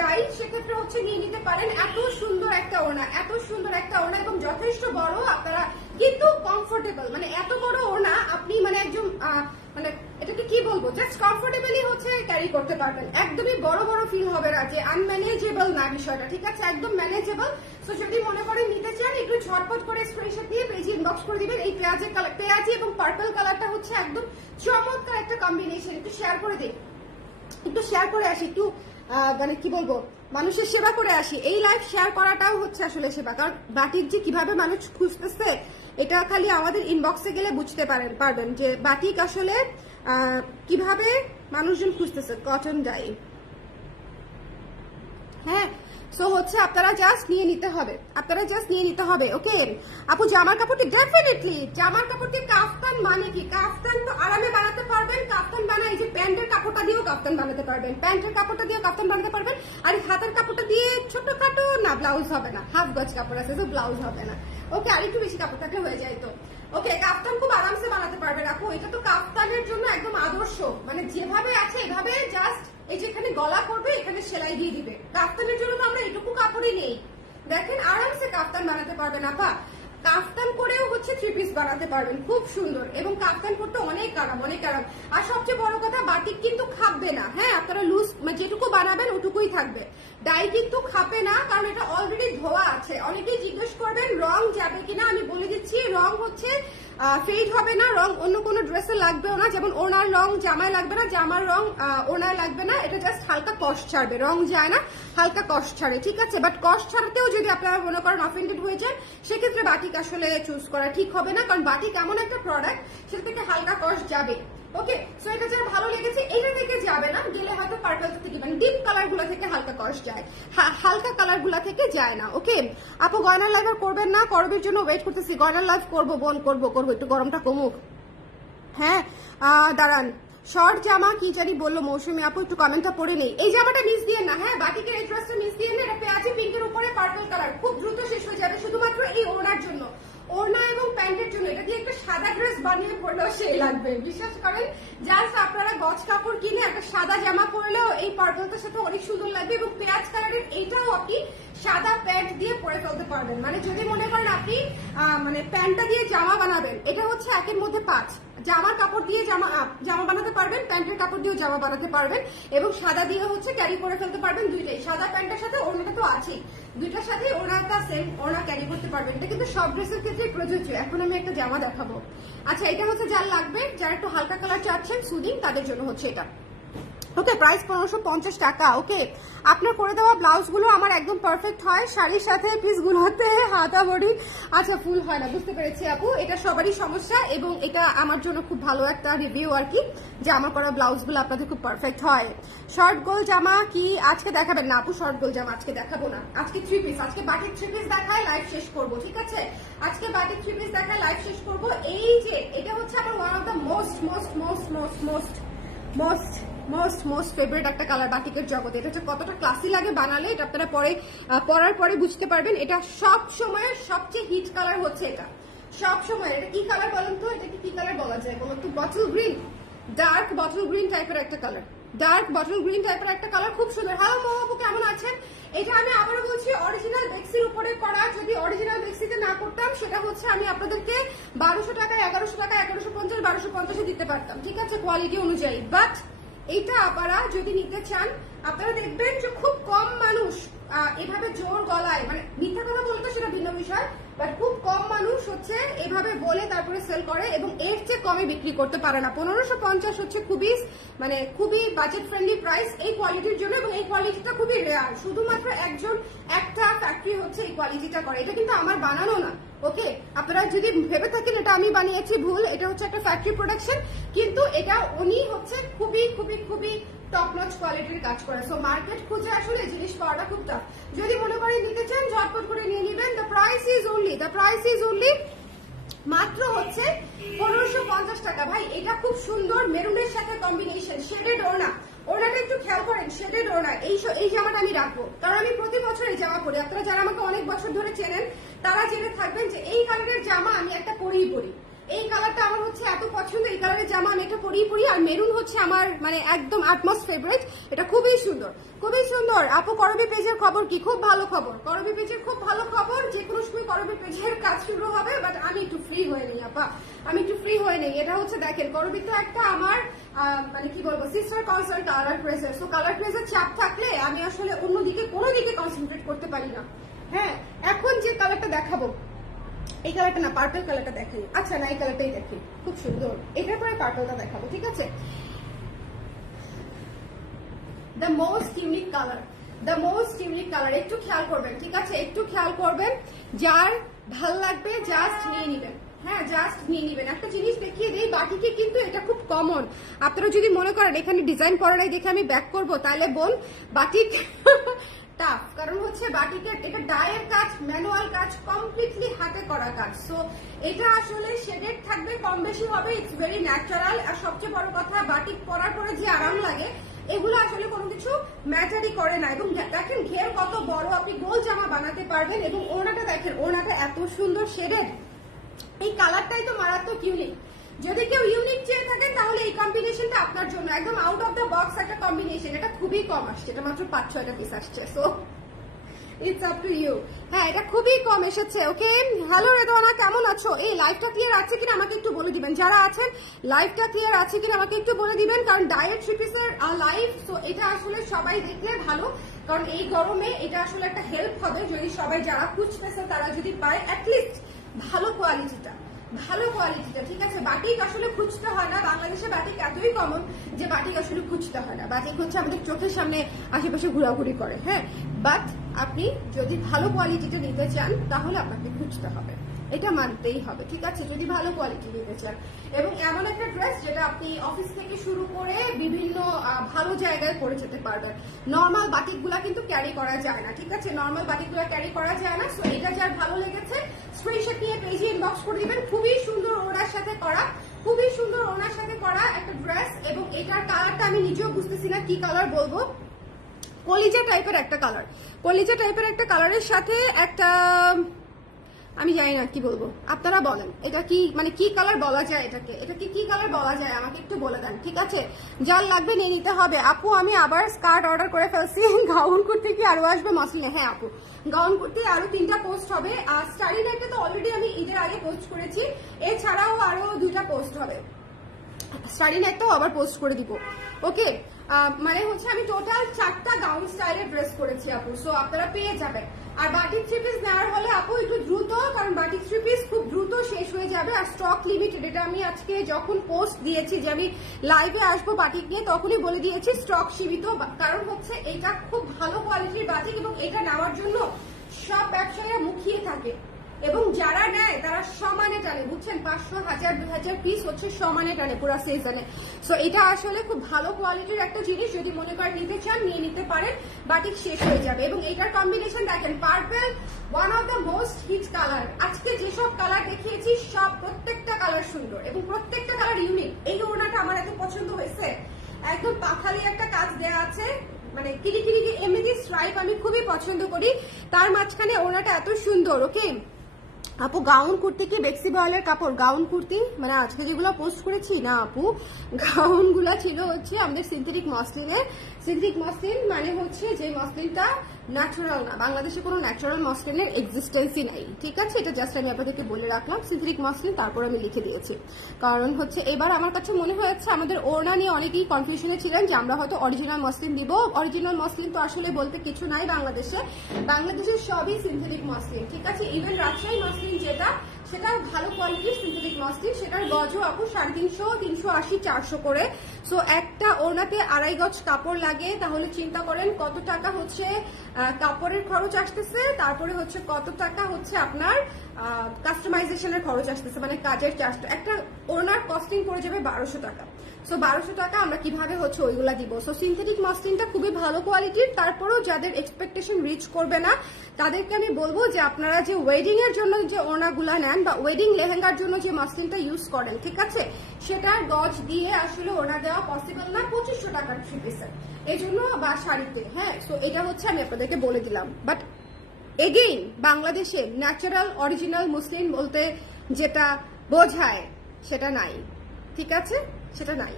ডাই, সেক্ষেত্রে হচ্ছে নিয়ে নিতে পারেন। এত সুন্দর একটা ওড়না, এত সুন্দর একটা ওড়না এবং যথেষ্ট বড়, আপনারা কিন্তু কমফোর্টেবল, মানে এত বড় ওড়না আপনি মানে একদম মানে এটাকে কি বলবো, জাস্ট কমফোর্টেবলি হচ্ছে ক্যারি করতে পারবেন। একদমই বড় বড় ফিল হবে না, যে আনম্যানেজেবল না বিষয়টা, ঠিক আছে? একদম ম্যানেজেবল। তো যদি মনে করেন নিতে চান, একটু ঝটপট করে স্ক্রিনশট দিয়ে পেজে ইনবক্স করে দিবেন। এই পেঁয়াজের কালার, পেঁয়াজি এবং পার্পল কালারটা হচ্ছে একদম চমৎকার একটা কম্বিনেশন। একটু শেয়ার করে দিই, একটু শেয়ার করে আসি, একটু মানে কি বলবো, মানুষের সেবা করে আসি। এই লাইভ শেয়ার করাটাও হচ্ছে আসলে সেবা, কারণ বাটিক যে কিভাবে মানুষ খুঁজতেছে, এটা খালি আমাদের ইনবক্সে গেলে বুঝতে পারবেন যে বাটিক আসলে কিভাবে মানুষজন খুঁজতেছে। কটন ডাই, হ্যাঁ। সো হচ্ছে আপনারা জাস্ট নিয়ে নিতে হবে, আপনারা জাস্ট নিয়ে নিতে হবে। ওকে আপু, জামার কাপড়টি ডেফিনেটলি, জামার কাপড়টি কাফতান মানে কি, কাফতান তো আরামে বানাতে পারবেন। কাফতান বানাই, যে প্যান্টের কাপড়টা দিয়েও কাফতান বানাতে পারবেন, প্যান্টের কাপড়টা দিয়ে কাফতান বানাতে পারবেন। আর হাতের কাপড়টা দিয়ে ছোটখাটো না, ব্লাউজ হবে না, হাফ গজ কাপড় আছে তো ব্লাউজ হবে না। ওকে, আর একটু বেশি কাপড় থাকলে হয়ে যায়। তো ওকে, কাফতান খুব আরামসে বানাতে পারবেন আপু। এটা তো কাফতানের জন্য একদম আদর্শ, মানে যেভাবে আছে এভাবে জাস্ট এই যে এখানে গলা করবে, এখানে সেলাই দিয়ে দিবে। কাফতানের জন্য তো আমরা এটুকু কাপড়ই নেই, দেখেন আরামসে কাফতান বানাতে পারবেন আপা। কাফতান করেও হচ্ছে 3 পিস বানাতে পারবেন, খুব সুন্দর। এবং কাফতান করতে অনেক আরাম, অনেক আরাম। আর সবচেয়ে বড় কথা, বাটিক কিন্তু খাবে না। হ্যাঁ, আপনারা লুজ মানে যেটুকু বানাবেন ওটুকুই থাকবে, ডাই কিন্তু খাবে না, কারণ এটা অলরেডি ধোয়া আছে। অনেকেই জিজ্ঞেস করবেন রং যাবে কিনা, আমি বলে দিচ্ছি রং হচ্ছে ফেড হবে না, রং অন্য কোনো ড্রেসে লাগবেও না। যেমন ওনার রং জামায় লাগবে না, জামার রং ওনায় লাগবে না, এটা জাস্ট হালকা কষ্ট ছাড়বে, রং যায় না, হালকা কষ্ট ছাড়ে, ঠিক আছে? বাট কষ্ট ছাড়াতেও যদি আপনারা মনে করেন অফেন্ডেড হয়ে যান, সেক্ষেত্রে বাটিক আসলে চুজ করা ঠিক হবে না, কারণ বাটিক এমন একটা প্রোডাক্ট, সেটা থেকে হালকা কষ্ট যাবে। ওকে, সো এটা যারা ভালো লেগেছে, এটা থেকে যাবে না, গেলে হয়তো পার্পল থেকে, মানে ডিপ কালার গুলো থেকে হালকা কষ্ট যায়, হালকা কালার গুলা থেকে যায় না। ওকে আপু, গয়নার লাইভ আর করবেন না? করবের জন্য ওয়েট করতেছি। গয়নার লাইভ করবো বোন, করবো, একটু গরমটা কমুক। হ্যাঁ দাঁড়ান, শর্ট জামা কি জানি বললো মৌসুমী আপু, একটু কমেন্টটা পড়ে নেই। এই জামাটা মিস দিয়ে না, হ্যাঁ বাটিকের এই ড্রেসটা মিস দিয়ে না, এটা পেঁয়াজি পিঙ্কের উপরে পার্পল কালার, খুব দ্রুত শেষ হয়ে যাবে শুধুমাত্র এই ওড়নার জন্য, ওড়না এবং প্যান্টের জন্য। এটা দিয়ে একটা সাদা ড্রেস বানিয়ে পড়লেও সেই লাগবে, বিশ্বাস করেন। জাস্ট আপনারা গজ কাপড় কিনে একটা সাদা জামা পরলেও এই পার্পলটার সাথে অনেক সুন্দর লাগবে। এবং পেঁয়াজ কালারের এইটাও আপনি সাদা প্যান্ট দিয়ে পরে ফেলতে পারবেন। মানে যদি মনে করেন আপনি মানে প্যান্টটা দিয়ে জামা বানাবেন, এটা হচ্ছে 1-এর মধ্যে 5, জামার কাপড় দিয়ে জামা বানাতে পারবেন, প্যান্টের কাপড় দিয়েও জামা বানাতে পারবেন, এবং সাদা দিয়ে হচ্ছে ক্যারি করে ফেলতে পারবেন দুইটাই। সাদা প্যান্টের সাথে ওড়নাটা তো আছেই, দুইটার সাথে ওড়নাটা সেম, ওড়না ক্যারি করতে পারবেন। এটা কিন্তু সব ড্রেসের ক্ষেত্রে প্রযোজ্য। এখন আমি একটা জামা দেখাবো। আচ্ছা, এটা হচ্ছে যার লাগবে, যারা একটু হালকা কালার চাচ্ছেন সুদিং, তাদের জন্য হচ্ছে এটা। ওকে, প্রাইস 1550 টাকা। ওকে, আপনার করে দেওয়া ব্লাউজ গুলো আমার একদম পারফেক্ট হয়, শাড়ির সাথে পিস গুলোতে হাতা বডি আচ্ছা ফুল হয় না, বুঝতে পেরেছি আপু, এটা সবারই সমস্যা। এবং এটা আমার জন্য খুব ভালো একটা রিভিউ আর কি, যে আমার করা ব্লাউজ গুলো আপনাদের খুব পারফেক্ট হয়। শর্ট গোল জামা কি আজকে দেখাবেন? না আপু, শর্ট গোল জামা আজকে দেখাবো না, আজকে 3 পিস, আজকে বাটিক 3 পিস দেখায় লাইভ শেষ করবো, ঠিক আছে? আজকে বাটিক 3 পিস দেখায় লাইভ শেষ করবো। এই যে এটা হচ্ছে আমার one of the most favourite একটা কালার বাটিকের জগতে। এটা হচ্ছে কতটা ক্লাসি লাগে বানালে, এটা আপনারা পরার পরে বুঝতে পারবেন। এটা সব সময় সবচেয়ে হিট কালার হচ্ছে এটা, সব সময়। এটা কি কালার বলেন তো? এটা কি কালার বলা যায় বলুন তো? Bottle green, dark bottle green টাইপের একটা কালার, ডার্ক বটল গ্রিন টাইপের একটা কালার, খুব সুন্দর। হ্যালো মোহাবু, কেমন আছেন? এটা আমি আবারও বলছি, অরিজিনাল বেক্সির উপরে করা। যদি অরিজিনাল বেক্সিতে না করতাম, সেটা হচ্ছে আমি আপনাদেরকে 1200 টাকা, 1100 টাকা, 1150, 1250 দিতে পারতাম, ঠিক আছে, কোয়ালিটি অনুযায়ী। বাট এইটা আপনারা যদি নিতে চান, আপনারা দেখবেন যে খুব কম মানুষ এভাবে জোর গলায়, মানে মিথ্যা কথা বলতে সেটা ভিন্ন বিষয়, বাট খুব কম মানুষ হচ্ছে এভাবে বলে তারপরে সেল করে এবং এর চেয়ে কমে বিক্রি করতে পারে না। 1550 হচ্ছে খুবই বাজেট ফ্রেন্ডলি প্রাইস এই কোয়ালিটির জন্য, এবং এই কোয়ালিটিটা খুবই রেয়ার। শুধুমাত্র একটা ফ্যাক্টরি হচ্ছে এই কোয়ালিটিটা করে, এটা কিন্তু আমার বানানো না। ওকে, আপনারা যদি ভেবে থাকেন এটা আমি বানিয়েছি, ভুল। এটা হচ্ছে একটা ফ্যাক্টরি প্রোডাকশন, কিন্তু এটা উনি হচ্ছে খুবই খুবই খুবই টপ নচ কোয়ালিটির কাজ করে। সো মার্কেট খুঁজে আসলে জিনিস পাওয়াটা খুব টাফ। যদি মনে করেন নিতে চান ঝটপট করে নিয়ে নেবেন। দ্য প্রাইস ইজ অনলি মাত্র হচ্ছে 1550 টাকা। ভাই এটা খুব সুন্দর মেরুনের সাথে কম্বিনেশন, শেডেড ওড়নাটা একটু খেয়াল করেন, শেডেড ওড়না। এই জামাটা আমি রাখবো, কারণ আমি প্রতি বছর এই জামা পরি। আপনারা যারা আমাকে অনেক বছর ধরে চেনেন তারা জেনে থাকবেন যে এই কালারের জামা আমি একটা পরেই পরি। এই কালারটা আমার হচ্ছে এত পছন্দ, এই কালারের জামা আমি একটা পরেই পরি। আর মেরুন হচ্ছে আমার মানে একদম আটমোস্ট ফেভারিট। এটা খুবই সুন্দর, খুবই সুন্দর। আপু করবি পেজের খবর কি? খুব ভালো খবর, করবি পেজের খুব ভালো খবর। যে কোনো সময় করবি পেজের কাজ শুরু হবে, বাট আমি একটু ফ্রি হয়ে নেই আপা, আমি একটু ফ্রি হয়ে নেই। এটা হচ্ছে দেখেন করবিতে একটা আমার মানে কি বলবো সিস্টার কনসার্ন কালার ক্রেজের। সো কালার ক্রেজের চাপ থাকলে আমি আসলে অন্যদিকে কোনো দিকে কনসেন্ট্রেট করতে পারি না। হ্যাঁ, এখন যে কালারটা দেখাবো, এই কালারটা না, পার্পল কালারটা দেখাই। আচ্ছা না, এই কালারটাই দেখি, খুব সুন্দর। এটার পরে পার্পলটা দেখাবো, ঠিক আছে? দ্য মোস্ট ইউনিক কালার, একটু খেয়াল করবেন, ঠিক আছে? একটু খেয়াল করবেন, যার ভাল লাগবে জাস্ট নিয়ে নিবেন। হ্যাঁ, জাস্ট নিয়ে নিবেন। একটা জিনিস দেখিয়ে দিই, বাটিকে কিন্তু এটা খুব কমন। আপনারা যদি মনে করেন এখানে ডিজাইন করা নাই দেখে আমি ব্যাক করবো, তাহলে বোন বাটিক টাফ। কারণ হচ্ছে বাটিকের এটা ডায়ের কাজ, ম্যানুয়াল কাজ, কমপ্লিটলি হাতে করা কাজ। সো এটা আসলে শেডেড থাকবে, কম বেশি হবে, ইটস ভেরি ন্যাচারাল। আর সবচেয়ে বড় কথা, বাটিক পরার পরে যে আরাম লাগে এগুলো আসলে কোনো কিছু ম্যাটারই করে না। এবং দেখেন ঘের কত বড়, আপনি গোল জামা বানাতে পারবেন। এবং ওড়নাটা দেখেন, ওড়নাটা এত সুন্দর শেডেড। এই কালারটাই তো মারাত্মক ইউনিক। যদি কেউ ইউনিক চেয়ে থাকেন তাহলে এই কম্বিনেশনটা আপনার জন্য একদম আউট অফ দ্য বক্স একটা কম্বিনেশন। এটা খুবই কম আসছে, এটা মাত্র 5-6টা পিস আসছে। So it's up to you. হ্যাঁ, এটা খুবই কম এসেছে। ওকে, হ্যালো রেদওয়ানা, কেমন আছো? এই লাইভটা ক্লিয়ার আছে কিনা আমাকে একটু বলে দিবেন। যারা আছেন লাইভটা ক্লিয়ার আছে কিনা আমাকে একটু বলে দিবেন, কারণ ডায়েট থ্রি পিসের লাইভ। সো এটা আসলে সবাই দেখলে ভালো, কারণ এই গরমে এটা আসলে একটা হেল্প হবে যদি সবাই যারা খুঁজতেছে তারা যদি পায় অ্যাটলিস্ট ভালো কোয়ালিটিটা, ঠিক আছে? বাটিক আসলে খুঁজতে হয় না, বাংলাদেশে বাটিক এতই কমন যে বাটিক আসলে খুঁজতে হয় না। বাটিক হচ্ছে আমাদের চোখের সামনে আশেপাশে ঘোরাঘুরি করে। হ্যাঁ, বাট আপনি যদি ভালো কোয়ালিটিটা নিতে চান তাহলে আপনাকে খুঁজতে হবে, এটা মানতেই হবে, ঠিক আছে? যদি ভালো কোয়ালিটি নিতে চান। এবং এমন একটা ড্রেস যেটা আপনি অফিস থেকে শুরু করে বিভিন্ন ভালো জায়গায় পরে যেতে পারবেন। নর্মাল বাটিকগুলা কিন্তু ক্যারি করা যায় না, ঠিক আছে? নর্মাল বাটিকগুলা ক্যারি করা যায় না। সো এটা যার ভালো লেগেছে স্ক্রিনশট নিয়ে পেজে ইনবক্স করে দিবেন। খুবই সুন্দর ওড়নার সাথে করা একটা ড্রেস। এবং এটার কালারটা আমি নিজেও বুঝতেছি না কি কালার বলবো। কলিজা টাইপের একটা কালারের সাথে একটা, আমি জানি না কি বলবো, আপনারা বলেন এটা কি, মানে কি কালার বলা যায় এটাকে? এটাকে কি কালার বলা যায় আমাকে একটু বলে দেন, ঠিক আছে? যার লাগবে নিয়ে নিতে হবে। আপু আমি আবার স্কার্ট অর্ডার করে ফেলছি, গাউন কুর্তি কি আরো আসবে মসলিনে? হ্যাঁ আপু, গাউন কুর্তি আরো 3টা পোস্ট হবে। আর স্টাইল নাইটে তো অলরেডি আমি ঈদের আগে পোস্ট করেছি, এছাড়াও আরো 2টা পোস্ট হবে। স্টাডি নাইটটাও আবার পোস্ট করে দিব। ওকে, মানে হচ্ছে আমি টোটাল 4টা গাউন স্টাইলের ড্রেস করেছি আপু। সো আপনারা পেয়ে যাবেন। আর বাটিক থ্রি পিস নেওয়ার হলে আপু একটু দ্রুত, কারণ বাটিক থ্রি পিস খুব দ্রুত শেষ হয়ে যাবে। আর স্টক লিমিটেড, এটা আমি আজকে যখন পোস্ট দিয়েছি যে আমি লাইভে আসবো বাটিক নিয়ে, তখনই বলে দিয়েছি স্টক সীমিত। কারণ হচ্ছে এটা খুব ভালো কোয়ালিটির বাটিক এবং এটা নেওয়ার জন্য সব ব্যবসায়ীরা মুখিয়ে থাকে এবং যারা নেয় তারা সমানে টানে, বুঝছেন? 500, 1000, 2000 পিস হচ্ছে সমানে টানে পুরো সিজনে। সো এটা আসলে খুব ভালো কোয়ালিটির একটা জিনিস। যদি মনে করেন নিতে চান নিয়ে নিতে পারেন, বাটিক শেষ হয়ে যাবে। এবং এটার কম্বিনেশন দেখেন, purple one of the most hit colour. আজকে যেসব কালার দেখিয়েছি সব প্রত্যেকটা কালার সুন্দর এবং প্রত্যেকটা কালার ইউনিক। এই ওড়নাটা আমার এত পছন্দ হয়েছে, একদম পাখালি একটা কাজ দেওয়া আছে, মানে কিরিকিরি এমনি স্ট্রাইপ আমি খুবই পছন্দ করি, তার মাঝখানে ওড়নাটা এত সুন্দর। ওকে আপু, গাউন কুর্তি কি বেক্সি বয়েলের কাপড়? গাউন কুর্তি মানে আজকে যেগুলো পোস্ট করেছি না আপু, গাউন গুলা ছিল হচ্ছে আমাদের সিনথেটিক মসলিনের। সিনথেটিক মসলিন মানে হচ্ছে যে মসলিনটা ন্যাচারাল না, বাংলাদেশে কোনো ন্যাচারাল মসলিনের এক্সিস্টেন্সই নাই, ঠিক আছে? এটা জাস্ট আমি আপনাদেরকে বলে রাখলাম, সিনথেটিক মসলিন। তারপর আমি লিখে দিয়েছি, কারণ হচ্ছে এবার আমার কাছে মনে হয়েছে আমাদের ওড়না নিয়ে অনেকেই কনফিউশনে ছিলেন যে আমরা হয়তো অরিজিনাল মসলিন দিব। অরিজিনাল মসলিন তো আসলে বলতে কিছু নাই বাংলাদেশে, বাংলাদেশের সবই সিনথেটিক মসলিন, ঠিক আছে? ইভেন রাজশাহী মসলিন যেটা, সেটার ভালো কোয়ালিটির সিনথেটিক মসলিন, সেটার গজও আপু 350, 380, 400 করে। সো একটা ওড়নাতে 2.5 গজ কাপড় লাগে, তাহলে চিন্তা করেন কত টাকা হচ্ছে কাপড়ের খরচ আসতেছে, তারপরে হচ্ছে কত টাকা হচ্ছে আপনার কাস্টমাইজেশনের খরচ আসতেছে, মানে কাজের চার্জটা। একটা ওড়নার কস্টিং পড়ে যাবে 1200 টাকা। সো 1200 টাকা আমরা কিভাবে হচ্ছে ওইগুলা দিব। সো সিনথেটিক মসলিনটা খুবই ভালো কোয়ালিটির, তারপরেও যাদের এক্সপেকটেশন রিচ করবে না তাদেরকে আমি বলবো যে আপনারা যে ওয়েডিং এর জন্য যে ওড়নাগুলা নেন বা ওয়েডিং লেহেঙ্গার জন্য যে মসলিনটা ইউজ করেন, ঠিক আছে, সেটার গজ দিয়ে আসলে ওড়না দেওয়া পসিবল না 2500 টাকার 3 পিসের, এই জন্য বা শাড়িতে। হ্যাঁ, সো এটা হচ্ছে আমি আপনাদেরকে বলে দিলাম। বাট এগেইন বাংলাদেশে ন্যাচারাল অরিজিনাল মুসলিম বলতে যেটা বোঝায় সেটা নাই, ঠিক আছে, সেটা নাই।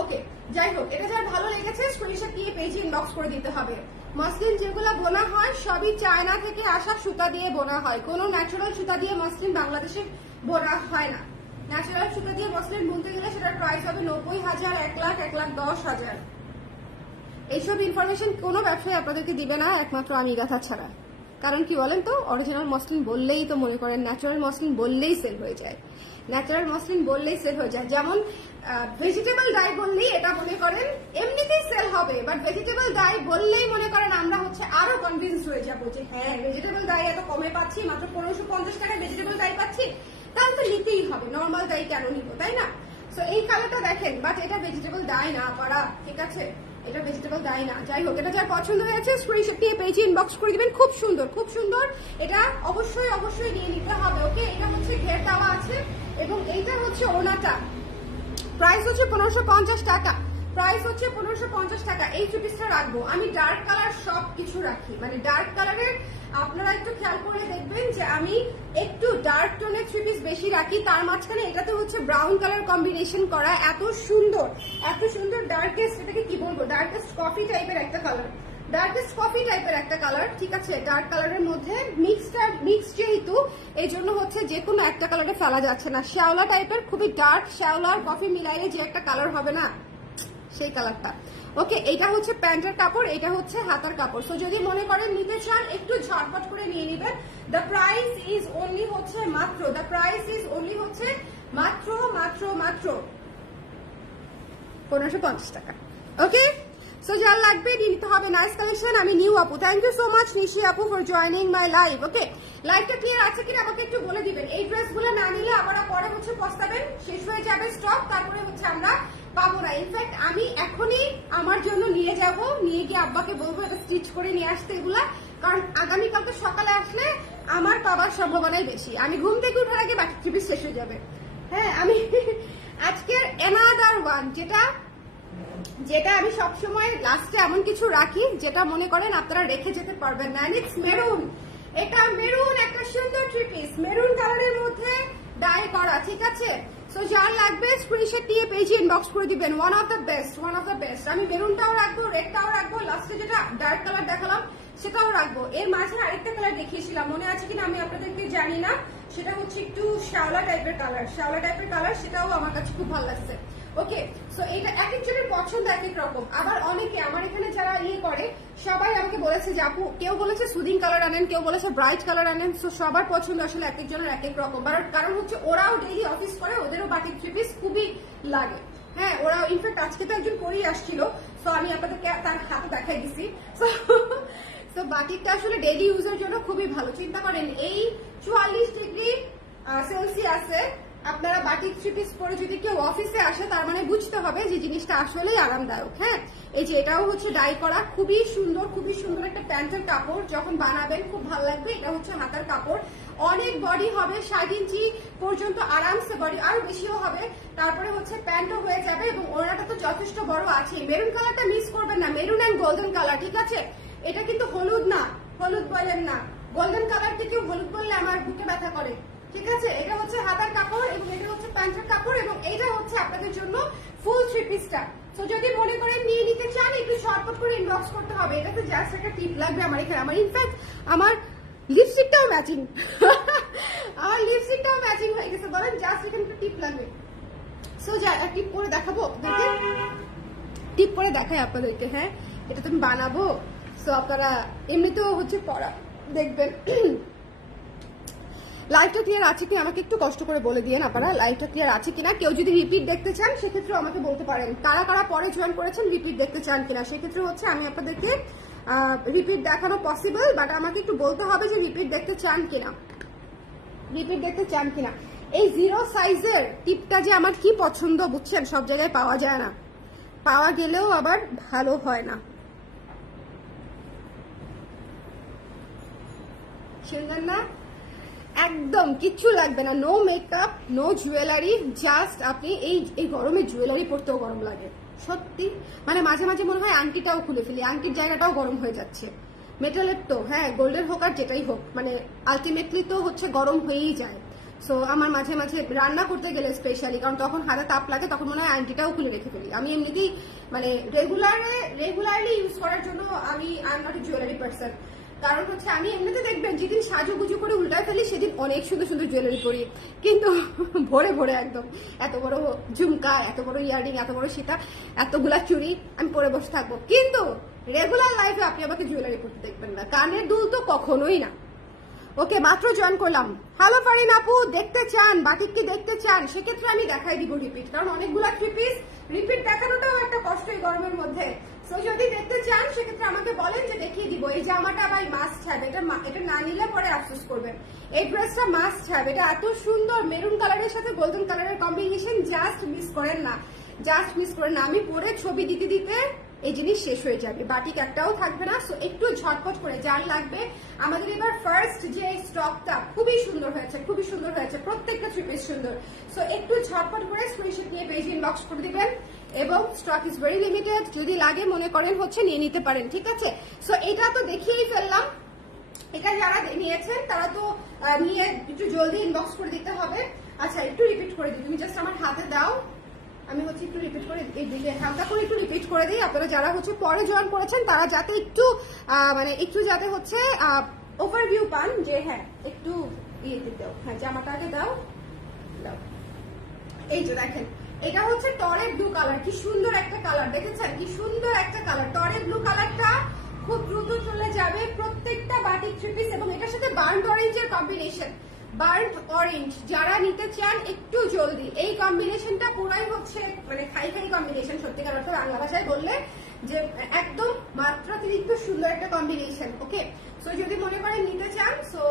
ওকে, যাই হোক, এটা যার ভালো লেগেছে স্ক্রিনশট দিয়ে পেজে ইনবক্স করে দিতে হবে। মসলিন যেগুলো বোনা হয় সবই চায়না থেকে আসা সুতা দিয়ে বোনা হয়, কোনো ন্যাচারাল সুতা দিয়ে মসলিন বাংলাদেশে বোনা হয় না। ন্যাচারাল সুতা দিয়ে মসলিন বুনতে গেলে সেটার প্রাইস হবে 90,000, 1 লাখ, 1,10,000। এইসব ইনফরমেশন কোনো ব্যবসায়ী আপনাদেরকে দিবে না, একমাত্র আমি গাথা ছাড়া। কারণ কি বলেন তো, অরিজিনাল মসলিন বললেই তো মনে করেন ন্যাচারাল মসলিন বললেই সেল হয়ে যায়, ন্যাচারাল মসলিন বললেই সেল হয়ে যায়। যেমন ভেজিটেবল ডাই বললেই এটা মনে করেন এমনিতেই সেল হবে, বাট ভেজিটেবল ডাই বললেই মনে করেন আমরা হচ্ছে আরো কনভিন্স হয়ে যাবো যে হ্যাঁ ভেজিটেবল ডাই এত কমে পাচ্ছি, মাত্র 1550 টাকায় ভেজিটেবল ডাই পাচ্ছি, তাহলে তো নিতেই হবে, নর্মাল ডাই কেন নিব, তাই না? সো এই কালারটা দেখেন, বাট এটা ভেজিটেবল ডাই না পারা, ঠিক আছে, এটা ভেজিটেবল ডাই না। যাই হোক, এটা যার পছন্দ হয়েছে স্ক্রিনশট দিয়ে পেজে ইনবক্স করে দিবেন। খুব সুন্দর, খুব সুন্দর, এটা অবশ্যই অবশ্যই নিয়ে নিতে হবে। ওকে, এটা হচ্ছে ঘের দেওয়া আছে এবং এইটা হচ্ছে ওড়নাটা, প্রাইস হচ্ছে 1550 টাকা, প্রাইস হচ্ছে 1550 টাকা। এই 3 পিসটা রাখবো আমি, ডার্ক কালার সব কিছু রাখি, মানে ডার্ক কালারের আপনারা একটু খেয়াল করে দেখবেন যে আমি একটু ডার্ক টোনের 3 পিস বেশি রাখি, তার মাঝখানে এটাতে হচ্ছে ব্রাউন কালার কম্বিনেশন করা, এত সুন্দর, এত সুন্দর ডার্কেস্ট, এটাকে কি বলবো, ডার্কেস্ট কফি টাইপের একটা কালার, ডার্কেস্ট কফি টাইপের একটা কালার, ঠিক আছে, ডার্ক কালারের মধ্যে মিক্স যেহেতু এই জন্য হচ্ছে যে কোনো একটা কালারে ফেলা যাচ্ছে না, শ্যাওলা টাইপের, খুবই ডার্ক শ্যাওলা আর কফি মিলাইলে যে একটা কালার হবে না, সেই কালারটা। ওকে, এটা হচ্ছে প্যান্টের কাপড়, এটা হচ্ছে হাতার কাপড়। সো যদি মনে করেন নিতে চান একটু ঝটপট করে নিয়ে নেবেন। দ্য প্রাইস ইজ অনলি হচ্ছে মাত্র, দ্য প্রাইস ইজ অনলি হচ্ছে মাত্র মাত্র মাত্র 1550 টাকা। ওকে, সো যার লাগবে নিতে হবে। Nice collection. আমি নিউ আপু, থ্যাংক ইউ সো মাচ নিশি আপু ফর জয়নিং মাই লাইভ। ওকে, লাইভটা ক্লিয়ার আছে কিনা আমাকে একটু বলে দিবেন। এই ড্রেসগুলো না নিলে আবার পরে হচ্ছে পস্তাবেন, শেষ হয়ে যাবে স্টক, তারপরে হচ্ছে আমরা পাবো না। ইনফ্যাক্ট আমি এখনই আমার জন্য নিয়ে যাব, নিয়ে গিয়ে আব্বাকে বলবো এটা স্টিচ করে নিয়ে আসতে এগুলা, কারণ আগামীকালকে সকালে আসলে আমার পাবার সম্ভাবনাই বেশি। আমি ঘুম থেকে উঠার আগে বাকি 3 পিস শেষ হয়ে যাবে। হ্যাঁ, আমি আজকের অ্যানাদার ওয়ান, যেটা আমি সবসময় লাস্টে এমন কিছু রাখি যেটা মনে করেন আপনারা রেখে যেতে পারবেন না। ইটস মেরুন, এটা মেরুন, একটা সুন্দর 3 পিস মেরুন কালারের মধ্যে ডাই করা, ঠিক আছে। সো যার লাগবে স্ক্রিনশট দিয়ে পেজে ইনবক্স করে দিবেন। One of the best, one of the best. আমি মেরুনটাও রাখবো, রেডটাও রাখবো, লাস্টে যেটা ডার্ক কালার দেখালাম সেটাও রাখবো। এর মাঝে আরেকটা কালার দেখিয়েছিলাম, মনে আছে কিনা আমি আপনাদেরকে জানি না, সেটা হচ্ছে একটু শ্যাওলা টাইপের কালার, শ্যাওলা টাইপের কালার, সেটাও আমার কাছে খুব ভালো লাগছে। ওকে, সো এটা এক একজনের পছন্দ এক এক রকম। আবার অনেকে আমার এখানে যারা করে সবাই আমাকে বলেছে যে আপু, কেউ বলেছে সুদিং কালার আনেন, কেউ বলেছে ব্রাইট কালার আনেন। সো সবার পছন্দ আসলে এক একজনের এক এক রকম, কারণ হচ্ছে ওরাও ডেইলি অফিস করে, ওদেরও বাটিক 3 পিস খুবই লাগে। হ্যাঁ, ওরাও ইনফ্যাক্ট আজকে তো একজন পরেই আসছিল, সো আমি আপনাদেরকে তার হাতে দেখাই দিছি। সো বাটিকটা আসলে ডেইলি ইউজের জন্য খুবই ভালো। চিন্তা করেন এই 44 ডিগ্রি সেলসিয়াসে আপনারা বাটিক 3 পিস পরে যদি কেউ অফিসে আসে, তার মানে বুঝতে হবে যে জিনিসটা আসলেই আরামদায়ক। হ্যাঁ, এই যে এটাও হচ্ছে ডাই করা, খুবই সুন্দর, খুবই সুন্দর একটা প্যান্টের কাপড়, যখন বানাবেন খুব ভালো লাগবে। এটা হচ্ছে হাতার কাপড়, অনেক বডি হবে, 60 ইঞ্চি পর্যন্ত আরামসে বডি, আরো বেশিও হবে। তারপরে হচ্ছে প্যান্টও হয়ে যাবে এবং ওড়নাটা তো যথেষ্ট বড় আছে। মেরুন কালারটা মিস করবেন না, মেরুন অ্যান্ড গোল্ডেন কালার, ঠিক আছে। এটা কিন্তু হলুদ না, হলুদ বলেন না, গোল্ডেন কালারটা কেউ হলুদ বললে আমার বুকে ব্যথা করে, ঠিক আছে। এটা হচ্ছে হাতার কাপড় এবং এটা হচ্ছে প্যান্টের কাপড় এবং এটা হচ্ছে আপনাদের জন্য ফুল 3 পিসটা। তো যদি মনে করেন নিয়ে নিতে চান, একটু শর্টকাট করে ইনবক্স করতে হবে। এটাতে জাস্ট একটা টিপ লাগবে আমার এখানে, আমার ইনফ্যাক্ট আমার লিপস্টিকটাও ম্যাচিং, আমার লিপস্টিকটাও ম্যাচিং হয়ে গেছে, বলেন জাস্ট এখানে একটা টিপ লাগবে। সো যা টিপ করে দেখাবো আপনাদেরকে, টিপ করে দেখাই আপনাদেরকে। হ্যাঁ, এটা তো আমি বানাবো, সো আপনারা এমনিতেও হচ্ছে পড়া দেখবেন। লাইভটা ক্লিয়ার আছে কি আমাকে একটু কষ্ট করে বলে দিয়েন আপনারা, লাইভটা ক্লিয়ার আছে কিনা। কেউ যদি রিপিট দেখতে চান সেক্ষেত্রে আমাকে বলতে পারেন, কারা কারা পরে জয়েন করেছেন রিপিট দেখতে চান কিনা। সেক্ষেত্রে হচ্ছে আমি আপনাদেরকে রিপিট দেখানো পসিবল, বাট আমাকে একটু বলতে হবে যে রিপিট দেখতে চান কিনা, রিপিট দেখতে চান কিনা। এই 0 সাইজের টিপটা যে আমার কি পছন্দ বুঝছেন, সব জায়গায় পাওয়া যায় না, পাওয়া গেলেও আবার ভালো হয় না। শুনলেন না, একদম কিচ্ছু লাগবে না, no makeup, no jewellery, just আপনি এই গরমে জুয়েলারি পরতেও গরম লাগে সত্যি, মানে মাঝে মাঝে মনে হয় আংটিটাও খুলে ফেলি, আংটির জায়গাটাও গরম হয়ে যাচ্ছে। মেটালের তো হ্যাঁ, গোল্ডের হোক আর যেটাই হোক, মানে আলটিমেটলি তো হচ্ছে গরম হয়েই যায়। সো আমার মাঝে মাঝে রান্না করতে গেলে স্পেশালি, কারণ তখন হাতে তাপ লাগে, তখন মনে হয় আংটিটাও খুলে রেখে ফেলি। আমি এমনিতেই মানে রেগুলারলি ইউজ করার জন্য আমি I am not a jewellery person, কারণ হচ্ছে আমি এমনিতে দেখবেন যেদিন সাজুগুজু করে উল্টায় ফেলি সেদিন অনেক সুন্দর সুন্দর জুয়েলারি পরি, কিন্তু ভরে ভরে একদম এত বড় ঝুমকা, এত বড় ইয়াররিং, এত বড় সীতা, এতগুলা চুড়ি আমি পরে বসে থাকবো, কিন্তু রেগুলার লাইফে আপনি আমাকে জুয়েলারি পরতে দেখবেন না, কানের দুল তো কখনোই না। ওকে, মাত্র জয়েন করলাম। হ্যালো ফারিন আপু, দেখতে চান বাটিক কি দেখতে চান? সেক্ষেত্রে আমি দেখাই দিব রিপিট, কারণ অনেকগুলা 3 পিস রিপিট দেখানোটাও একটা কষ্ট এই গরমের মধ্যে। সো যদি দেখতে চান সেক্ষেত্রে আমাকে বলেন যে দেখিয়ে দিব। এই জামাটা বাই মাস্ট হ্যাভ, এটা না নিলে পরে আফসোস করবেন। এই ড্রেসটা মাস্ট হ্যাভ, এটা এত সুন্দর মেরুন কালারের সাথে গোল্ডেন কালারের কম্বিনেশন, জাস্ট মিস করেন না, জাস্ট মিস করেন না। আমি পরে ছবি দিতে দিতে এই জিনিস শেষ হয়ে যাবে, বাটিক একটাও থাকবে না। সো একটু ঝটপট করে যার লাগবে। আমাদের এবার ফার্স্ট যে স্টকটা খুবই সুন্দর হয়েছে, খুবই সুন্দর হয়েছে, প্রত্যেকটা 3 পিস সুন্দর। সো একটু ঝটপট করে স্ক্রিনশট নিয়ে পেজ ইনবক্স করে দিবেন, এবং স্টক ইজ ভেরি লিমিটেড, যদি লাগে মনে করেন হচ্ছে নিয়ে নিতে পারেন, ঠিক আছে। সো এটা তো দেখিয়েই ফেললাম, এটা যারা নিয়েছেন তারা তো নিয়ে একটু জলদি ইনবক্স করে দিতে হবে। আচ্ছা একটু রিপিট করে দিই, তুমি জাস্ট আমার হাতে দাও, আমি হচ্ছে একটু রিপিট করে এই দিকে হালকা করে একটু রিপিট করে দিই। আপনারা যারা হচ্ছে পরে জয়েন করেছেন তারা যাতে একটু মানে একটু যাতে হচ্ছে ওভারভিউ পান, যে হ্যাঁ একটু ইয়েতে দাও, হ্যাঁ জামাটা আগে দাও দাও। এই যে দেখেন, এটা হচ্ছে টরে ব্লু কালার, কি সুন্দর একটা কালার, দেখেছেন কি সুন্দর একটা কালার। টরে ব্লু কালারটা খুব দ্রুত চলে যাবে প্রত্যেকটা বাটিক 3 পিস, এবং এটার সাথে বার্ন্ট অরেঞ্জের কম্বিনেশন, বার্ন্ট অরেঞ্জ যারা নিতে চান একটু জলদি। এই কম্বিনেশনটা পুরাই হচ্ছে মানে খাই খাই কম্বিনেশন, সত্যিকার অর্থে বাংলা ভাষায় বললে যে একদম মাত্রাতিরিক্ত সুন্দর একটা কম্বিনেশন। ওকে, সো যদি মনে করেন নিতে চান সো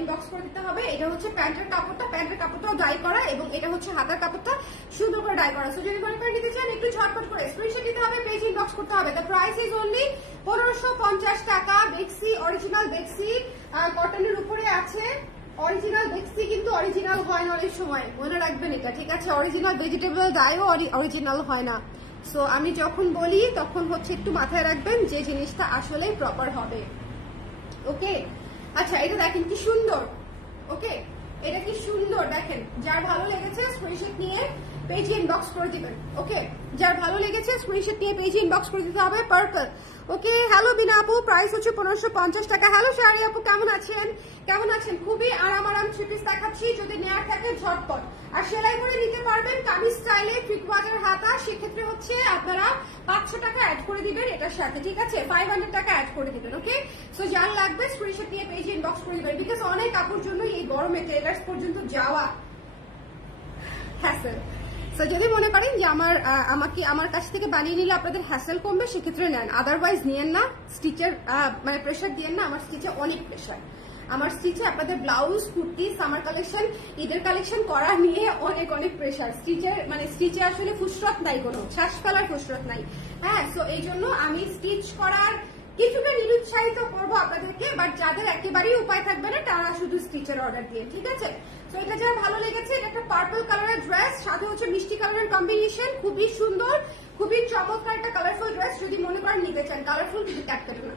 ইনবক্স করে দিতে হবে। এটা হচ্ছে প্যান্টের কাপড়টা, প্যান্টের কাপড়টাও ডাই করা, এবং এটা হচ্ছে হাতার কাপড়টা সুন্দর করে ডাই করা। সো যদি মনে করেন নিতে চান একটু ঝটপট করে স্ক্রিনশট দিতে হবে, পেজ ইনবক্স করতে হবে। দ্য প্রাইস ইজ অনলি 1550 টাকা। বেক্সি, অরিজিনাল বেক্সি কটনের উপরে আছে। অরিজিনাল বেক্সি কিন্তু অরিজিনাল হয় না অনেক সময়, মনে রাখবেন এটা, ঠিক আছে। অরিজিনাল ভেজিটেবল ডাইও অরিজিনাল হয় না। সো আমি যখন বলি তখন হচ্ছে একটু মাথায় রাখবেন যে জিনিসটা আসলে প্রপার হবে। ওকে, আচ্ছা এটা দেখেন কি সুন্দর। ওকে, এটা কি সুন্দর দেখেন, যার ভালো লেগেছে স্ক্রিনশট নিয়ে পেজ ইনবক্স করে দিবেন। ওকে, যার ভালো লেগেছে স্ক্রিনশট নিয়ে পেজ ইনবক্স করে দিতে হবে। পার্পল। ওকে, হ্যালো বিনা আপু, প্রাইস হচ্ছে 1550 টাকা। হ্যালো শাড়ি আপু, কেমন আছেন? কেমন আছেন? খুবই আরাম 3 পিস দেখাচ্ছি, যদি নেওয়ার থাকে ঝটপট। আর সেলাই করে নিতে পারবেন কামিজ স্টাইলে, ফ্রিকওয়াজের হাতা, সেক্ষেত্রে হচ্ছে আপনারা 500 টাকা অ্যাড করে দিবেন এটার সাথে, ঠিক আছে। 500 টাকা অ্যাড করে দিবেন। ওকে, সো যার লাগবে স্ক্রিনশট নিয়ে পেজ ইনবক্স করে দিবেন, বিকজ অনেক কাপড় জন্য এই গরমে টেলার্স পর্যন্ত যাওয়া হ্যাসেল। সো যদি মনে করেন যে আমার কাছ থেকে বানিয়ে নিলে আপনাদের হ্যাসেল কমবে, সেক্ষেত্রে নেন, আদারওয়াইজ নিয়েন না। স্টিচের মানে প্রেশার দিয়েন না, আমার স্টিচে অনেক প্রেশার। আমার স্টিচে আপনাদের ব্লাউজ, কুর্তি, সামার কালেকশন, ঈদের কালেকশন করা নিয়ে অনেক অনেক প্রেশার। স্টিচে আসলে ফুসরত নাই, কোনো শ্বাস ফেলার ফুসরত নাই। হ্যাঁ, সো এই জন্য আমি স্টিচ করার কিছুটা নিরুৎসাহিত করবো আপনাদেরকে, বাট যাদের একেবারেই উপায় থাকবে না তারা শুধু স্টিচের অর্ডার দিয়ে, ঠিক আছে। তো এটা যারা ভালো লেগেছে, এটা একটা পার্পল কালারের ড্রেস, সাথে হচ্ছে মিষ্টি কালারের কম্বিনেশন, খুবই সুন্দর, খুবই চমৎকার একটা কালারফুল ড্রেস। যদি মনে করেন নিতে চান, কালারফুল কিন্তু ক্যাটকাটা না,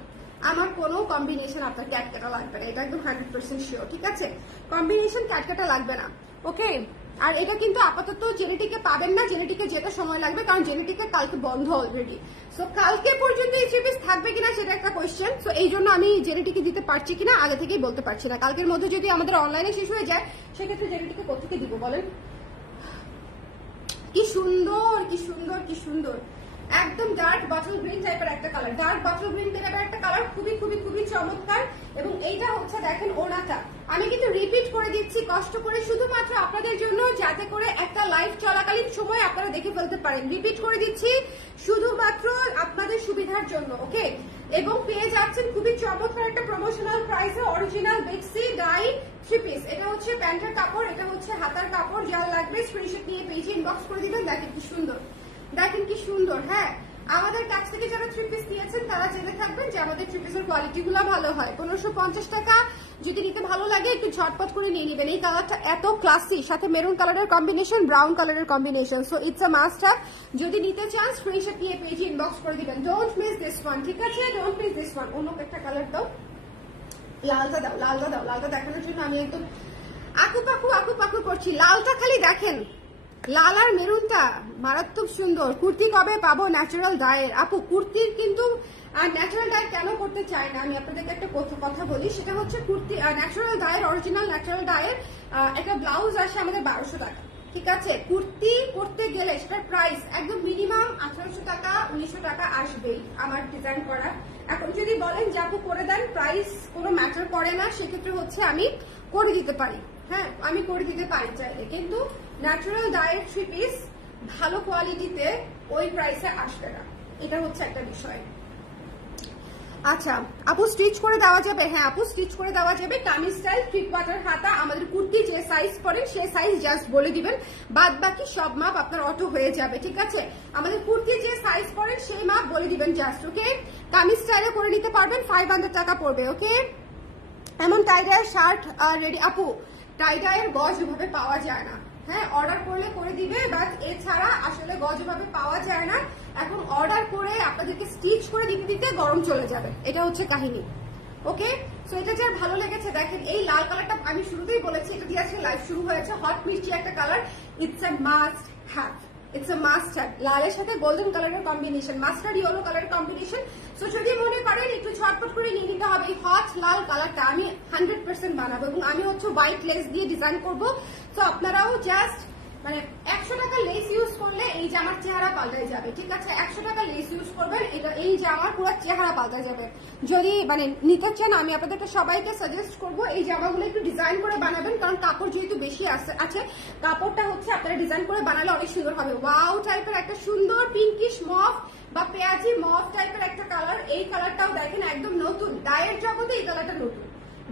আমার কোনো কম্বিনেশন আপনার ক্যাটকাটা লাগবে না, এটা একদম 100% শিওর, ঠিক আছে। কম্বিনেশন ক্যাটকাটা লাগবে না। ওকে, আর এটা কিন্তু আপাতত জেনেটিকে পাবেন না, জেনেটিকে যেতে সময় লাগবে, কারণ জেনেটিকে কালকে বন্ধ অলরেডি। সো কালকে পর্যন্ত এই 3 পিস থাকবে কিনা সেটা একটা কোয়েশ্চেন। সো এই জন্য আমি জেনেটিকে দিতে পারছি কিনা আগে থেকেই বলতে পারছি না। কালকের মধ্যে যদি আমাদের অনলাইনে শেষ হয়ে যায় সেক্ষেত্রে জেনেটিকে কোথেকে দিব বলেন? কি সুন্দর, কি সুন্দর, কি সুন্দর, একদম ডার্ক বটল গ্রিন টাইপের একটা কালার, ডার্ক বটল গ্রিন টাইপের একটা কালার, খুবই খুবই খুবই চমৎকার। এবং এইটা হচ্ছে দেখেন ওড়নাটা, আমি কিন্তু রিপিট করে দিচ্ছি কষ্ট করে শুধুমাত্র আপনাদের জন্য, যাতে করে একটা লাইভ চলাকালীন সময় আপনারা দেখে ফেলতে পারেন। রিপিট করে দিচ্ছি শুধুমাত্র আপনাদের সুবিধার জন্য, ওকে। এবং পেয়ে যাচ্ছেন খুবই চমৎকার একটা প্রমোশনাল প্রাইসে অরিজিনাল বেক্সি ডাই 3 পিস। এটা হচ্ছে প্যান্টের কাপড়, এটা হচ্ছে হাতার কাপড়। যার লাগবে স্ক্রিনশট নিয়ে পেজে ইনবক্স করে দিবেন। দেখেন কি সুন্দর, দেখেন কি সুন্দর। হ্যাঁ, আমাদের কাছ থেকে যারা 3 পিস নিয়েছেন তারা জেনে থাকবেন যে আমাদের 3 পিসের কোয়ালিটি গুলো ভালো হয়। 1550 টাকা। যদি নিতে ভালো লাগে একটু ঝটপট করে নিয়ে নেবেন। এই কালারটা এত ক্লাসি, সাথে মেরুন কালারের কম্বিনেশন, ব্রাউন কালারের combination. So it's a must have. যদি নিতে চান স্ক্রিনশট নিয়ে পেজে ইনবক্স করে দিবেন। ডোন্ট মিস দিস ওয়ান, ঠিক আছে? Don't miss this one. অন্য একটা কালার দাও, লালটা দাও, লালটা দাও। লালটা দেখানোর জন্য আমি একদম আকু পাকু করছি। লালটা খালি দেখেন, লাল আর মেরুনটা মারাত্মক সুন্দর। কুর্তি কবে পাবো ন্যাচারাল ডায়ের? আপু কুর্তির কিন্তু ন্যাচারাল ডাই কেন করতে চাই না, আমি আপনাদেরকে একটা কথা বলি। সেটা হচ্ছে kurti natural Dyer, original natural Dyer একটা ব্লাউজ আসে আমাদের 1200 টাকা, ঠিক আছে? কুর্তি করতে গেলে সেটার প্রাইস একদম মিনিমাম 1800 টাকা 1900 টাকা আসবেই আমার ডিজাইন করা। এখন যদি বলেন যে আপু করে দেন, প্রাইস কোনো ম্যাটার করে না, সেক্ষেত্রে হচ্ছে আমি করে দিতে পারি। হ্যাঁ, আমি করে দিতে পারি চাইলে, কিন্তু ন্যাচারাল ডায়ের 3 পিস ভালো কোয়ালিটিতে ওই প্রাইসে আসবে না, এটা হচ্ছে একটা বিষয়। আচ্ছা আপু স্টিচ করে দেওয়া যাবে? হ্যাঁ আপু স্টিচ করে দেওয়া যাবে। কামিজ স্টাইল, 3 কোয়ার্টার হাতা। আমাদের কুর্তি যে সাইজ পরেন সেই সাইজ জাস্ট বলে দিবেন, বাদ বাকি সব মাপ আপনার অটো হয়ে যাবে, ঠিক আছে? আমাদের কুর্তি যে সাইজ পরেন সেই মাপ বলে দিবেন জাস্ট, ওকে? কামিজ স্টাইলে করে নিতে পারবেন, 500 টাকা পড়বে, ওকে? এমন টাইডায়ের শার্ট রেডি। আপু টাইডায়ের গজ ওভাবে পাওয়া যায় না, হ্যাঁ অর্ডার করলে করে দিবে, বাট এছাড়া আসলে গজ ওভাবে পাওয়া যায় না। এখন অর্ডার করে আপনাদেরকে স্টিচ করে দিতে দিতে গরম চলে যাবে, এটা হচ্ছে কাহিনী, ওকে? সো এটা যার ভালো লেগেছে দেখেন, এই লাল কালারটা আমি শুরুতেই বলেছি, এটা দিয়ে আজকে লাইভ শুরু হয়েছে। হট মিষ্টি একটা colour, it's a must have, it's a mustard. লালের সাথে গোল্ডেন কালারের কম্বিনেশন, মাস্টার্ড ইয়েলো কালারের কম্বিনেশন। সো যদি মনে করেন একটু ঝটপট করে নিয়ে নিতে হবে, এই হট লাল কালারটা আমি 100% বানাবো এবং আমি হচ্ছে হোয়াইট লেস দিয়ে ডিজাইন করবো। তো আপনারাও জাস্ট মানে 100 টাকা লেস ইউজ করলে এই জামার চেহারা পাল্টায় যাবে, ঠিক আছে? 100 টাকা লেস ইউজ করবেন, এটা এই জামার পুরো চেহারা পাল্টায় যাবে। যদি মানে নিতে চান, আমি আপনাদেরকে সবাইকে সাজেস্ট করবো এই জামাগুলো একটু ডিজাইন করে বানাবেন, কারণ কাপড় যেহেতু বেশি আছে, কাপড়টা হচ্ছে আপনারা ডিজাইন করে বানালে অনেক সুন্দর হবে। ওয়াও টাইপের একটা সুন্দর পিঙ্কিশ মফ বা পেঁয়াজি মফ টাইপের একটা কালার। এই কালারটাও দেখেন একদম নতুন, ডায়ের জগতে এই কালারটা নতুন,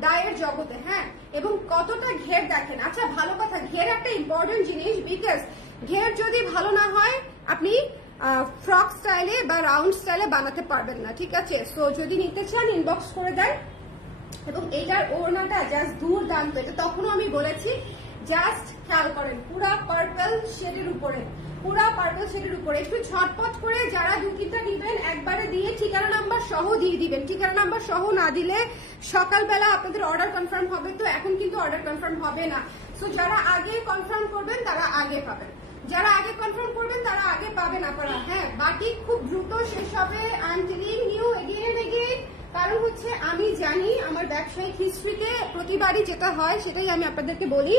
ডায়ের জগতে। হ্যাঁ, এবং কতটা ঘের দেখেন। আচ্ছা ভালো কথা, ঘের একটা ইম্পর্টেন্ট জিনিস, বিকজ ঘের যদি ভালো না হয় আপনি ফ্রক স্টাইলে বা রাউন্ড স্টাইলে বানাতে পারবেন না, ঠিক আছে? সো যদি নিতে চান ইনবক্স করে দেন। এবং এইটার ওড়নাটা জাস্ট দুর্দান্ত, এটা তখনও আমি বলেছি, জাস্ট খেয়াল করেন পুরা পার্পল শেডের উপরে, পুরা পার্পল শেডের উপরে। একটু ঝটপট করে যারা 2-3টা নিবেন একবারে দিয়ে ঠিকানা নাম্বার সহ দিয়ে দিবেন। ঠিকানা নাম্বার সহ না দিলে সকালবেলা আপনাদের অর্ডার কনফার্ম হবে, তো এখন কিন্তু অর্ডার কনফার্ম হবে না। সো যারা আগে কনফার্ম করবেন তারা আগে পাবেন, যারা আগে কনফার্ম করবেন তারা আগে পাবেন আপনারা। হ্যাঁ, বাকি খুব দ্রুত শেষ হবে। I am telling you again and again, কারণ হচ্ছে আমি জানি আমার ব্যবসায়িক হিস্ট্রিতে প্রতিবারই যেটা হয় সেটাই আমি আপনাদেরকে বলি।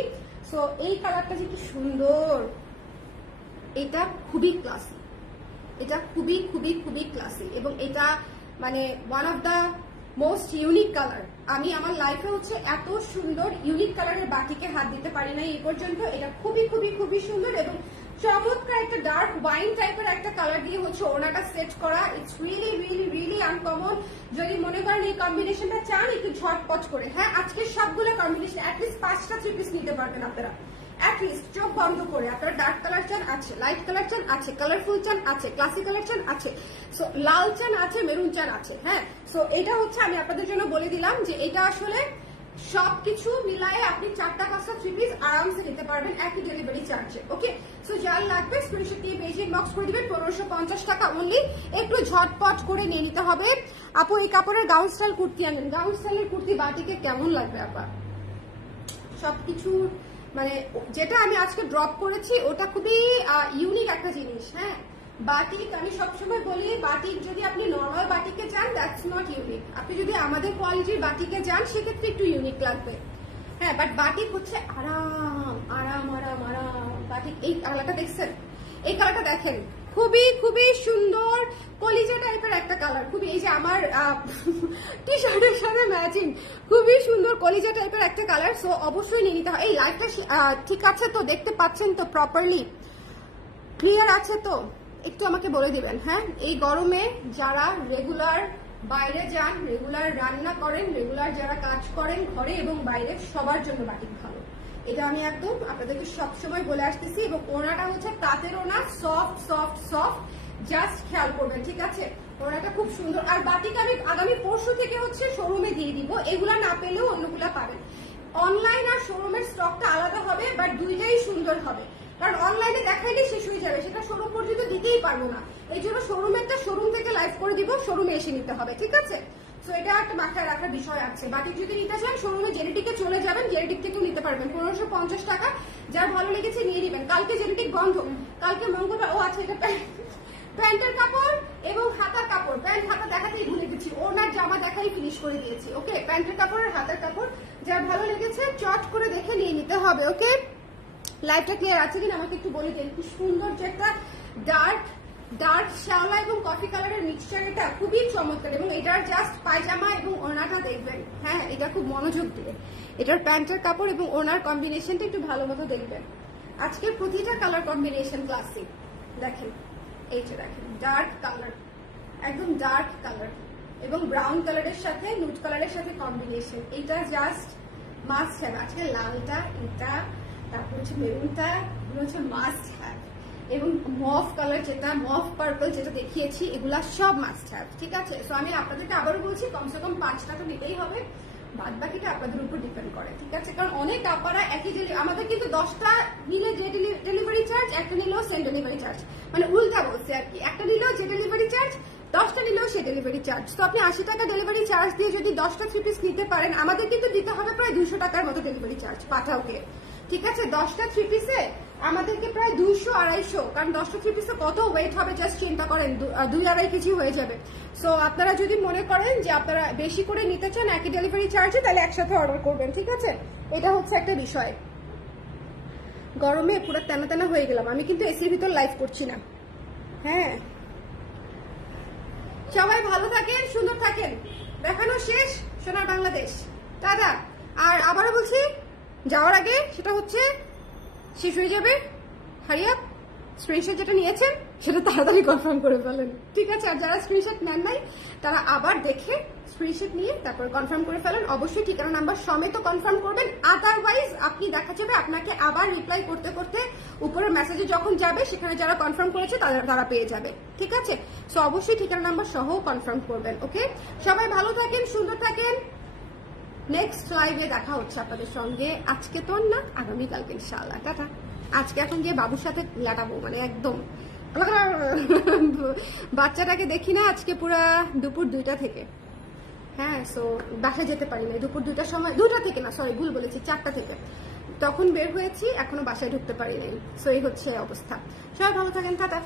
সো এই কালারটা যে কি সুন্দর, এটা খুবই ক্লাসি, এটা খুবই খুবই খুবই ক্লাসি, এবং এটা মানে one of the most unique colour. আমি আমার লাইফে হচ্ছে এত সুন্দর ইউনিক কালারের বাটিকে হাত দিতে পারি না এই পর্যন্ত। এটা খুবই খুবই খুবই সুন্দর এবং চমৎকার একটা ডার্ক ওয়াইন টাইপের একটা কালার দিয়ে হচ্ছে ওনাটা সেট করা। It's really really really uncommon. যদি মনে করেন এই কম্বিনেশনটা চান একটু ঝটপট করে, হ্যাঁ আজকে সবগুলো কম্বিনেশন অ্যাটলিস্ট 5টা 3 পিস নিতে পারবেন আপনারা, অ্যাটলিস্ট চোখ বন্ধ করে। আপনারা ডার্ক কালার চান আছে, লাইট কালার চান আছে, কালারফুল চান আছে, ক্লাসিক কালার চান আছে, সো লাল চান আছে, মেরুন চান আছে। হ্যাঁ, সো এটা হচ্ছে আমি আপনাদের জন্য বলে দিলাম যে এটা আসলে সবকিছু মিলায়ে আপনি 4টা-5টা 3 পিস আরামসে নিতে পারবেন একই ডেলিভারি চার্জে, ওকে? সো যার লাগবে স্ক্রিনশট দিয়ে পেজে ইনবক্স করে দিবেন। 1550 টাকা অনলি, একটু ঝটপট করে নিয়ে নিতে হবে। আপু এই কাপড়ের গাউন স্টাইল কুর্তি আনেন, গাউন স্টাইলের কুর্তি বাটিকে কেমন লাগবে আপা? সবকিছু মানে যেটা আমি আজকে ড্রপ করেছি ওটা খুবই ইউনিক একটা জিনিস। হ্যাঁ, বাটিক আমি সবসময় বলি, বাটিক যদি আপনি নর্মাল বাটিকে যান দ্যাটস নট ইউনিক। আপনি যদি আমাদের কোয়ালিটির বাটিকে যান সেক্ষেত্রে একটু ইউনিক লাগবে। হ্যাঁ, বাট বাটিক হচ্ছে আরাম আরাম আরাম আরাম বাটিক। এই কালারটা দেখছেন, এই কালারটা দেখেন খুবই খুবই সুন্দর কলিজা টাইপের একটা কালার, খুবই এই যে আমার টি শার্টের সাথে ম্যাচিং, খুবই সুন্দর কলিজা টাইপের একটা কালার। সো অবশ্যই নিয়ে নিতে হয়। এই লাইটটা ঠিক আছে তো, দেখতে পাচ্ছেন তো, প্রপারলি ক্লিয়ার আছে তো, একটু আমাকে বলে দিবেন। হ্যাঁ, এই গরমে যারা রেগুলার বাইরে যান, রেগুলার রান্না করেন, রেগুলার যারা কাজ করেন ঘরে এবং বাইরে, সবার জন্য বাটিক ভালো। এটা আমি একদম আপনাদেরকে সবসময় বলে আসতেছি। এবং ওনাটা হচ্ছে তাঁতের ওনা, সফট সফট সফট, জাস্ট খেয়াল করবেন, ঠিক আছে? ওনাটা খুব সুন্দর। আর বাটিক আমি আগামী পরশু থেকে হচ্ছে শোরুমে দিয়ে দিব, এগুলা না পেলেও অন্যগুলা পাবেন। অনলাইন আর শোরুমের স্টকটা আলাদা হবে, বাট দুইটাই সুন্দর হবে। কারণ অনলাইনে দেখাইলে শেষ হয়ে যাবে, সেটা শোরুম পর্যন্ত দিতেই পারবো না। এই জন্য শোরুমেরটা শোরুম থেকে লাইভ করে দিব, শোরুমে এসে নিতে হবে, ঠিক আছে? তো এটা একটা মাথায় রাখার বিষয় আছে। বাটিক যদি নিতে চান শোরুমে জেনেটিকে চলে যাবেন, জেনেটিক থেকেও নিতে পারবেন। 1550 টাকা, যার ভালো লেগেছে নিয়ে নিবেন। কালকে জেনেটিক বন্ধ, কালকে মঙ্গলবার। ও আচ্ছা, এটা প্যান্টের কাপড় এবং হাতার কাপড়। প্যান্ট হাতা দেখাতেই ভুলে গেছি, ওনার জামা দেখাই ফিনিশ করে দিয়েছি। ওকে, প্যান্টের কাপড় আর হাতার কাপড়, যার ভালো লেগেছে চট করে দেখে নিয়ে নিতে হবে। ওকে, লাইভটা ক্লিয়ার আছে কিনা আমাকে একটু বলে দিন। কি সুন্দর যে একটা ডার্ক শ্যাওলা এবং কফি কালারের মিক্সচার, এটা খুবই চমৎকার। এবং এটার জাস্ট পায়জামা এবং ওড়নাটা দেখবেন। হ্যাঁ, এটা খুব মনোযোগ দিয়ে এটার প্যান্টের কাপড় এবং ওড়নার কম্বিনেশনটা একটু ভালো মতো দেখবেন। আজকের প্রতিটা কালার কম্বিনেশন ক্লাসিক। দেখেন, এই যে দেখেন, ডার্ক কালার, একদম ডার্ক কালার এবং ব্রাউন কালারের সাথে নুট কালারের সাথে কম্বিনেশন, এটা জাস্ট মাস্ট হ্যাভ। আজকে লালটা, এটা, তারপর হচ্ছে মেরুনটা, এগুলো হচ্ছে মাস্ট হ্যাভ। এবং মফ কালার, যেটা মফ পার্পল যেটা দেখিয়েছি, এগুলা সব মাস্ট হ্যাভ, ঠিক আছে? সো আমি আপনাদেরকে আবারও বলছি, কমসে কম 5টা তো নিতেই হবে, বাদ বাকিটা আপনাদের উপর ডিপেন্ড করে, ঠিক আছে? কারণ অনেক আপনারা একই আমাদের কিন্তু 10টা নিলে যে ডেলিভারি চার্জ, একটা নিলেও সেম ডেলিভারি চার্জ, মানে উল্টা বলছে আর কি। একটা নিলেও যে ডেলিভারি চার্জ, 10টা নিলেও সে ডেলিভারি চার্জ। তো আপনি 80 টাকা ডেলিভারি চার্জ দিয়ে যদি 10টা 3 পিস নিতে পারেন, আমাদের কিন্তু দিতে হবে প্রায় 200 টাকার মতো ডেলিভারি চার্জ পাঠাওকে, ঠিক আছে? 10টা 3 পিসে আমাদেরকে প্রায় 200-250, কারণ 10টা 3 পিসে কত ওয়েট হবে জাস্ট চিন্তা করেন, 2-2.5 কেজি হয়ে যাবে। সো আপনারা যদি মনে করেন যে আপনারা বেশি করে নিতে চান একই ডেলিভারি চার্জে, তাহলে একসাথে অর্ডার করবেন, ঠিক আছে? এটা হচ্ছে একটা বিষয়। গরমে পুরো টানা টানা হয়ে গেলাম, আমি কিন্তু এসির ভিতর লাইভ করছি না। হ্যাঁ, সবাই ভালো থাকেন, সুন্দর থাকেন। দেখানো শেষ, সোনার বাংলাদেশ, দাদা। আর আবারও বলছি, যাওয়ার আগে সেটা হচ্ছে শেষ হয়ে যাবে, হারিয়া স্ক্রিনশট যেটা নিয়েছেন সেটা তাড়াতাড়ি কনফার্ম করে ফেলেন, ঠিক আছে? আর যারা স্ক্রিনশট নেন নাই তারা আবার দেখে স্ক্রিনশট নিয়ে তারপর কনফার্ম করে ফেলেন। অবশ্যই ঠিকানা নাম্বার সমেত কনফার্ম করবেন, আদারওয়াইজ আপনি দেখা যাবে আপনাকে আবার রিপ্লাই করতে করতে উপরের মেসেজে যখন যাবে সেখানে যারা কনফার্ম করেছে তারা পেয়ে যাবে, ঠিক আছে? সো অবশ্যই ঠিকানা নাম্বার সহ কনফার্ম করবেন। ওকে, সবাই ভালো থাকেন, সুন্দর থাকেন। নেক্সট লাইভে দেখা হচ্ছে আপনাদের সঙ্গে, আজকে তো না, আগামীকালকে ইনশাআল্লাহ। টাটা। আজকে এখন গিয়ে বাবুর সাথে লাটাবো, মানে একদম বাচ্চাটাকে দেখি না আজকে পুরা দুপুর 2টা থেকে। হ্যাঁ, সো বাসায় যেতে পারি না দুপুর 2টার সময়, 2টা থেকে না, সরি ভুল বলেছি, 4টা থেকে তখন বের হয়েছি, এখনো বাসায় ঢুকতে পারি নাই। সো এই হচ্ছে অবস্থা। সবাই ভালো থাকেন, টাটা।